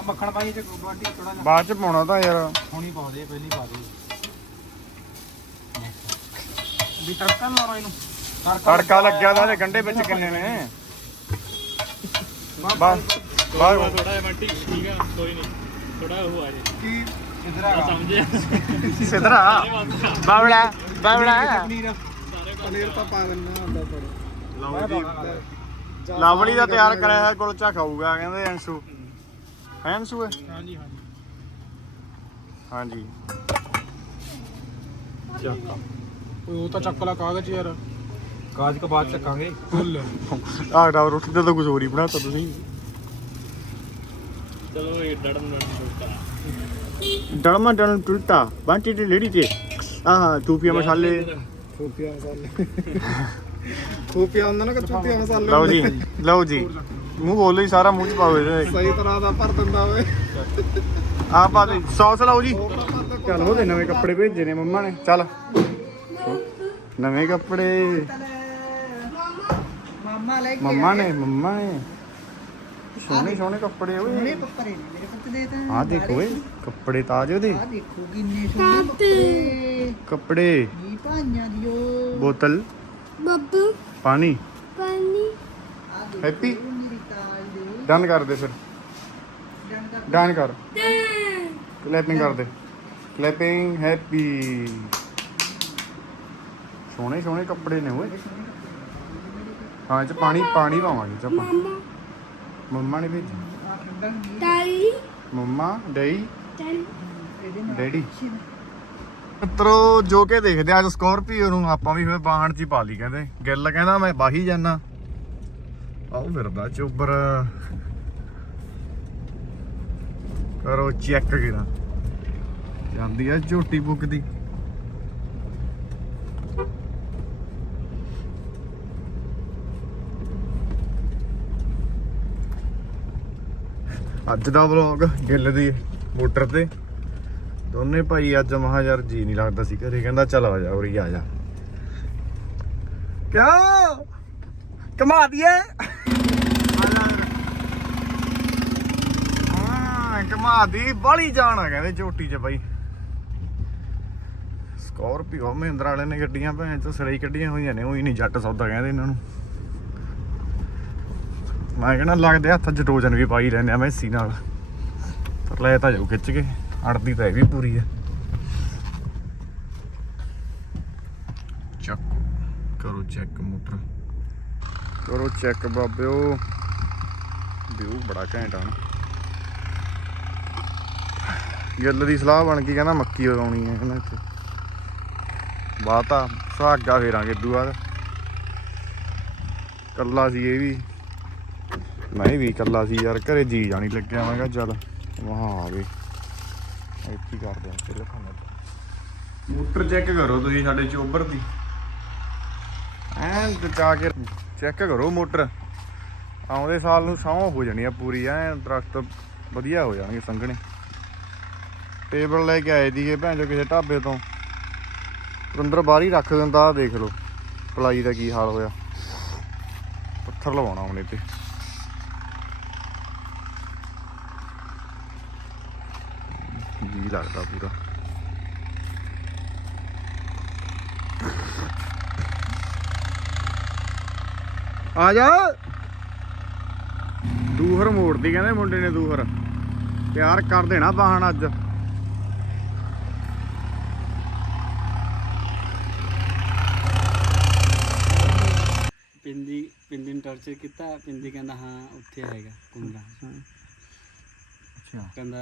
ਮੱਖਣ ਪਾਈ ਚ ਬਾਟੀ ਥੋੜਾ ਬਾਅਦ ਚ ਪਾਉਣਾ ਤਾਂ ਯਾਰ। ਹੁਣੀ ਪਾ ਦੇ ਪਹਿਲੀ ਪਾ ਦੇ। ਵੀ ਤੜਕਾ ਨੀ ਲਾਉਣਾ ਇਹਨੂੰ। ਤੜਕਾ ਲੱਗਿਆ ਤਾਂ ਇਹਦੇ ਗੰਡੇ ਵਿੱਚ ਕਿੰਨੇ ਨੇ? ਬਸ। ਬਸ ਥੋੜਾ ਜਿਹਾ ਮੱਟੀ ਠੀਕ ਆ ਕੋਈ ਨਹੀਂ। ਥੋੜਾ ਉਹ ਆ ਜੇ। ਕੀ ਇਧਰ ਆ ਸਮਝਿਆ ਸਿਧਰਾ? ਬਾਵੜਾ ਬਾਵੜਾ ਪਨੀਰ ਪਨੀਰ। ਤਾਂ ਪਾ ਦਿੰਨਾ ਆਂਦਾ ਥੋੜਾ ਲਓ ਜੀ। ਲਵਲੀ ਦਾ ਤਿਆਰ ਕਰਿਆ ਹੋਇਆ ਕੁਲਚਾ ਖਾਊਗਾ ਕਹਿੰਦੇ ਅੰਸ਼ੂ। ਹੈ ਅੰਸ਼ੂ ਇਹ? ਹਾਂਜੀ ਹਾਂਜੀ। ਹਾਂਜੀ। ਓਏ ਉਹ ਤਾਂ ਚੱਕ ਲਾ ਕਾਗਜ਼ ਯਾਰ। ਕਾਜ ਕੋ ਬਾਅਦ ਚੱਕਾਂਗੇ। ਫੁੱਲ। ਆਹ ਡਾ ਰੋਟੀ ਤੇ ਤਾਂ ਕੁਝ ਹੋਰ ਹੀ ਬਣਾਤਾ ਤੁਸੀਂ। ਚਲੋ ਇਹ ਡੜਨ ਡੜਨ ਡਲਮਾ ਡਲਮ ਟੁਲਟਾ ਬਾਂਟੀ ਦੀ ਲੇੜੀ ਤੇ। ਆਹ ਚੂਪੀਆ ਮਸਾਲੇ। ਖੂਪੀਆ ਮਸਾਲੇ। ਖੂਪੀਆ ਹੁੰਦਾ ਨਾ ਕਿ ਚੂਪੀਆ ਮਸਾਲੇ ਲਓ ਜੀ। ਲਓ ਜੀ। ਮੂੰਹ ਬੋਲੋ ਸਾਰਾ ਮੂੰਹ ਚ ਪਾਓ ਸਹੀ ਤਰ੍ਹਾਂ ਦਾ ਭਰ ਦਿੰਦਾ ਓਏ। ਆਹ ਪਾ ਦੇ ਸੌਸ ਲਾਓ ਜੀ। ਚੱਲ ਉਹਦੇ ਨਵੇਂ ਕੱਪੜੇ ਭੇਜੇ ਨੇ ਮੰਮਾ ਨੇ। ਚੱਲ। ਨਵੇਂ ਕੱਪੜੇ। ਮਾਮਾ ਲੈ ਕੇ ਮੰਮਾ ਨੇ ਮੰਮਾ ਨੇ। ਸੋਹਣੇ ਸੋਹਣੇ ਕੱਪੜੇ ਓਏ। ਮੇਰੇ ਕੱਪੜੇ ਨੇ ਮੇਰੇ ਪੁੱਤ ਦੇ ਤਾਂ। ਆਹ ਦੇਖੋ ਓਏ ਕੱਪੜੇ ਤਾਜ ਉਹਦੇ। ਆ ਦੇਖੋ ਕਿੰਨੇ ਸੋਹਣੇ ਕੱਪੜੇ। ਕੱਪੜੇ। ਜੀ ਭਾਈਆਂ ਦਿਓ। ਬੋਤਲ। ਬੱਬੂ। ਪਾਣੀ। ਪਾਣੀ। ਆ ਦੇਖੋ ਹੈਪੀ। ਮੇਰੀ ਤਾਜ ਦੇ। ਡਨ ਕਰ ਦੇ ਫਿਰ। ਡੰਡਾ ਡਨ ਕਰ। ਕਲੈਪਿੰਗ ਕਰ ਦੇ। Clapping happy. ਸੋਹਣੇ ਸੋਹਣੇ ਕੱਪੜੇ ਨੇ ਓਏ। ਹਾਂ ਚ ਪਾਣੀ ਪਾਣੀ ਪਾਵਾਂਗੇ ਚ ਆਪਾਂ। ਮੰਮਾ। ਨੇ ਭੇਜੀ ਤਾਲੀ ਮੰਮਾ ਡਈ ਡੈਡੀ। ਮਿੱਤਰੋ ਜੋ ਕਿ ਦੇਖਦੇ ਆ ਅੱਜ ਸਕੋਰਪੀਓ ਨੂੰ ਆਪਾਂ ਵੀ ਫਿਰ ਬਾਹਣ ਚ ਹੀ ਪਾ ਲਈ ਕਹਿੰਦੇ। ਗਿੱਲ ਕਹਿੰਦਾ ਮੈਂ ਬਾਹੀ ਜਾਣਾ ਆਉ ਫਿਰਦਾ ਚੋਬਰ ਕਰੋ ਚੈੱਕ ਕਿਰਾ ਜਾਂਦੀ ਆ ਝੋਟੀ ਬੁੱਕ ਦੀ ਅੱਜ ਦਾ ਵਲੌਗ ਗਿੱਲ ਦੀ ਮੋਟਰ ਤੇ। ਦੋਨੇ ਭਾਈ ਅੱਜ ਮਹਾ ਯਾਰ ਜੀ ਨਹੀਂ ਲੱਗਦਾ ਸੀ। ਘਰੇ ਕਹਿੰਦਾ, ਚਲ ਆ ਜਾ ਉਰੀ, ਆ ਜਾ। ਕਿਉਂ? ਕਮਾ ਦਈਏ। ਕਮਾ ਦੀ ਬੜੀ ਜਾਣਾ ਕਹਿੰਦੇ ਝੋਟੀ 'ਚ ਬਾਈ। ਸਕਾਰਪੀਓ ਮਹਿੰਦਰਾ ਵਾਲੇ ਨੇ ਗੱਡੀਆਂ ਭੈਣ ਤੋਂ ਸੜਾਈ ਕੱਢੀਆਂ ਹੋਈਆਂ ਨੇ, ਉਹੀ ਨਹੀਂ ਜੱਟ ਸੌਦਾ ਕਹਿੰਦੇ ਇਹਨਾਂ ਨੂੰ। ਮੈਂ ਕਹਿੰਦਾ ਲੱਗਦੇ ਹੱਥ 'ਚ ਟੋਜਨ ਵੀ ਪਾਈ ਲੈਂਦੇ ਆ ਮੈਸੀ ਨਾਲ। ਪਰ ਲੈ ਤਾਂ ਜਾਓ ਖਿੱਚ ਕੇ, ਅੜਦੀ ਤਾਂ ਇਹ ਵੀ ਪੂਰੀ ਹੈ ਚੱਕ, ਕਰੋ ਚੈੱਕ ਮੋਟਰ। ਕਰੋ ਚੈੱਕ ਬਾਬਿਓ। ਵਿਊ ਬੜਾ ਘੈਂਟ ਆ ਨਾ। ਗਿੱਲ ਦੀ ਸਲਾਹ ਬਣ ਗਈ, ਕਹਿੰਦਾ ਮੱਕੀ ਉਗਾਉਣੀ ਹੈ ਕਹਿੰਦਾ ਇੱਥੇ ਬਾਤਾ ਸੁਹਾਗਾ ਫੇਰਾਂਗੇ ਇਦੂ ਬਾਅਦ ਕੱਲਾ ਸੀ ਇਹ ਵੀ। ਮੈਂ ਵੀ ਇਕੱਲਾ ਸੀ ਯਾਰ, ਘਰੇ ਜੀ ਜਾਣੀ ਲੱਗਿਆ, ਮੈਂ ਕਿਹਾ ਚੱਲ ਵਾਹ ਆ ਗਏ। ਇੱਥੇ ਹੀ ਕਰਦੇ ਆ ਚਲੋ ਖਾਣਾ ਮੋਟਰ ਚੈੱਕ ਕਰੋ ਤੁਸੀਂ ਸਾਡੇ ਚੋਬਰ ਦੀ। ਐਨ ਚਾ ਕੇ ਚੈੱਕ ਕਰੋ ਮੋਟਰ। ਆਉਂਦੇ ਸਾਲ ਨੂੰ ਸੌਂ ਹੋ ਜਾਣੀ ਆ ਪੂਰੀ ਐ ਦਰਖਤ ਵਧੀਆ ਹੋ ਜਾਣਗੇ ਸੰਘਣੇ। ਟੇਬਲ ਲੈ ਕੇ ਆਏ ਦੀਏ ਭੈਣ ਜੋ ਕਿਸੇ ਢਾਬੇ ਤੋਂ। ਅੰਦਰ ਬਾਹਰ ਹੀ ਰੱਖ ਦਿੰਦਾ ਦੇਖ ਲਓ। ਪਲਾਈ ਦਾ ਕੀ ਹਾਲ ਹੋਇਆ। ਪੱਥਰ ਲਵਾਉਣਾ ਉਹਨੇ ਤੇ ਜੀ ਲੱਗਦਾ ਪੂਰਾ। ਆ ਜਾ। ਦੂਹਰ ਮੋੜਦੀ ਕਹਿੰਦੇ ਮੁੰਡੇ ਨੇ ਦੂਹਰ। ਪਿਆਰ ਕਰ ਦੇਣਾ ਬਾਹਣ ਅੱਜ। ਪਿੰਦੀ ਪਿੰਦੀ ਨੂੰ ਟਾਰਚਰ ਕੀਤਾ ਪਿੰਦੀ ਕਹਿੰਦਾ ਹਾਂ ਉੱਥੇ ਆਏਗਾ ਕੁੰਡਾ ਕਹਿੰਦਾ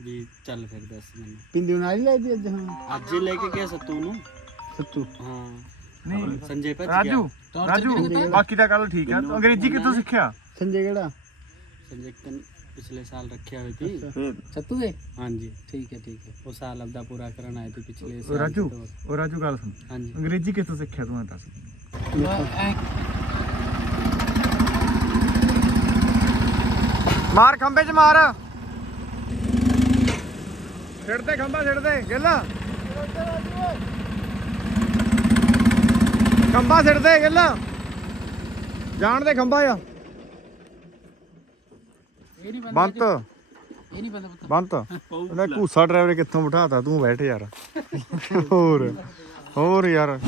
ਵੀ ਚੱਲ ਫਿਰ ਦੱਸ ਮੈਨੂੰ। ਪਿੰਦੂ ਨਾਲ ਹੀ ਲੈ ਜੀ ਅੱਜ ਹੁਣ? ਅੱਜ ਹੀ ਲੈ ਕੇ ਗਿਆ ਸਤੂ ਨੂੰ। ਸੱਤੂ? ਹਾਂ। ਨਹੀਂ ਸੰਜੇ ਭੱਜ ਰਾਜੂ ਰਾਜੂ ਬਾਕੀ ਤਾਂ ਗੱਲ ਠੀਕ ਆ। ਅੰਗਰੇਜ਼ੀ ਕਿੱਥੋਂ ਸਿੱਖਿਆ? ਸੰਜੇ ਕਿਹੜਾ? ਸੰਜੇ ਕਨ ਪਿਛਲੇ ਸਾਲ ਰੱਖਿਆ ਹੋਈ ਸੀ। ਸੱਤੂ ਦੇ? ਹਾਂਜੀ। ਠੀਕ ਹੈ ਠੀਕ ਹੈ। ਉਹ ਸਾਲ ਆਪਦਾ ਪੂਰਾ ਕਰਨ ਆਇਆ ਸੀ ਪਿਛਲੇ ਸਾਲ ਰਾਜੂ ਉਹ ਰਾਜੂ ਗੱਲ ਸੁਣ। ਹਾਂਜੀ। ਅੰਗਰੇਜ਼ੀ ਕਿੱਥੋਂ ਸਿੱਖਿਆ ਤੂੰ ਦੱਸ। ਮਾਰ ਖੰਬੇ 'ਚ ਮਾਰ। ਛਿੜ ਦੇ ਖੰਭਾ ਛਿੜ ਦੇ ਗਿੱਲ। ਖੰਭਾ ਛਿੜ ਦੇ ਗਿੱਲ। ਜਾਣ ਦੇ ਖੰਭਾ ਆ। ਇਹ ਨਹੀਂ ਬੰਤ। ਇਹ ਨਹੀਂ ਬੰਦਾ ਬੰਤ। ਉਹਨੇ ਘੂਸਾ ਡਰਾਈਵਰ ਕਿੱਥੋਂ ਬਿਠਾਤਾ? ਤੂੰ ਬੈਠ ਯਾਰ। ਹੋਰ। ਹੋਰ ਯਾਰ।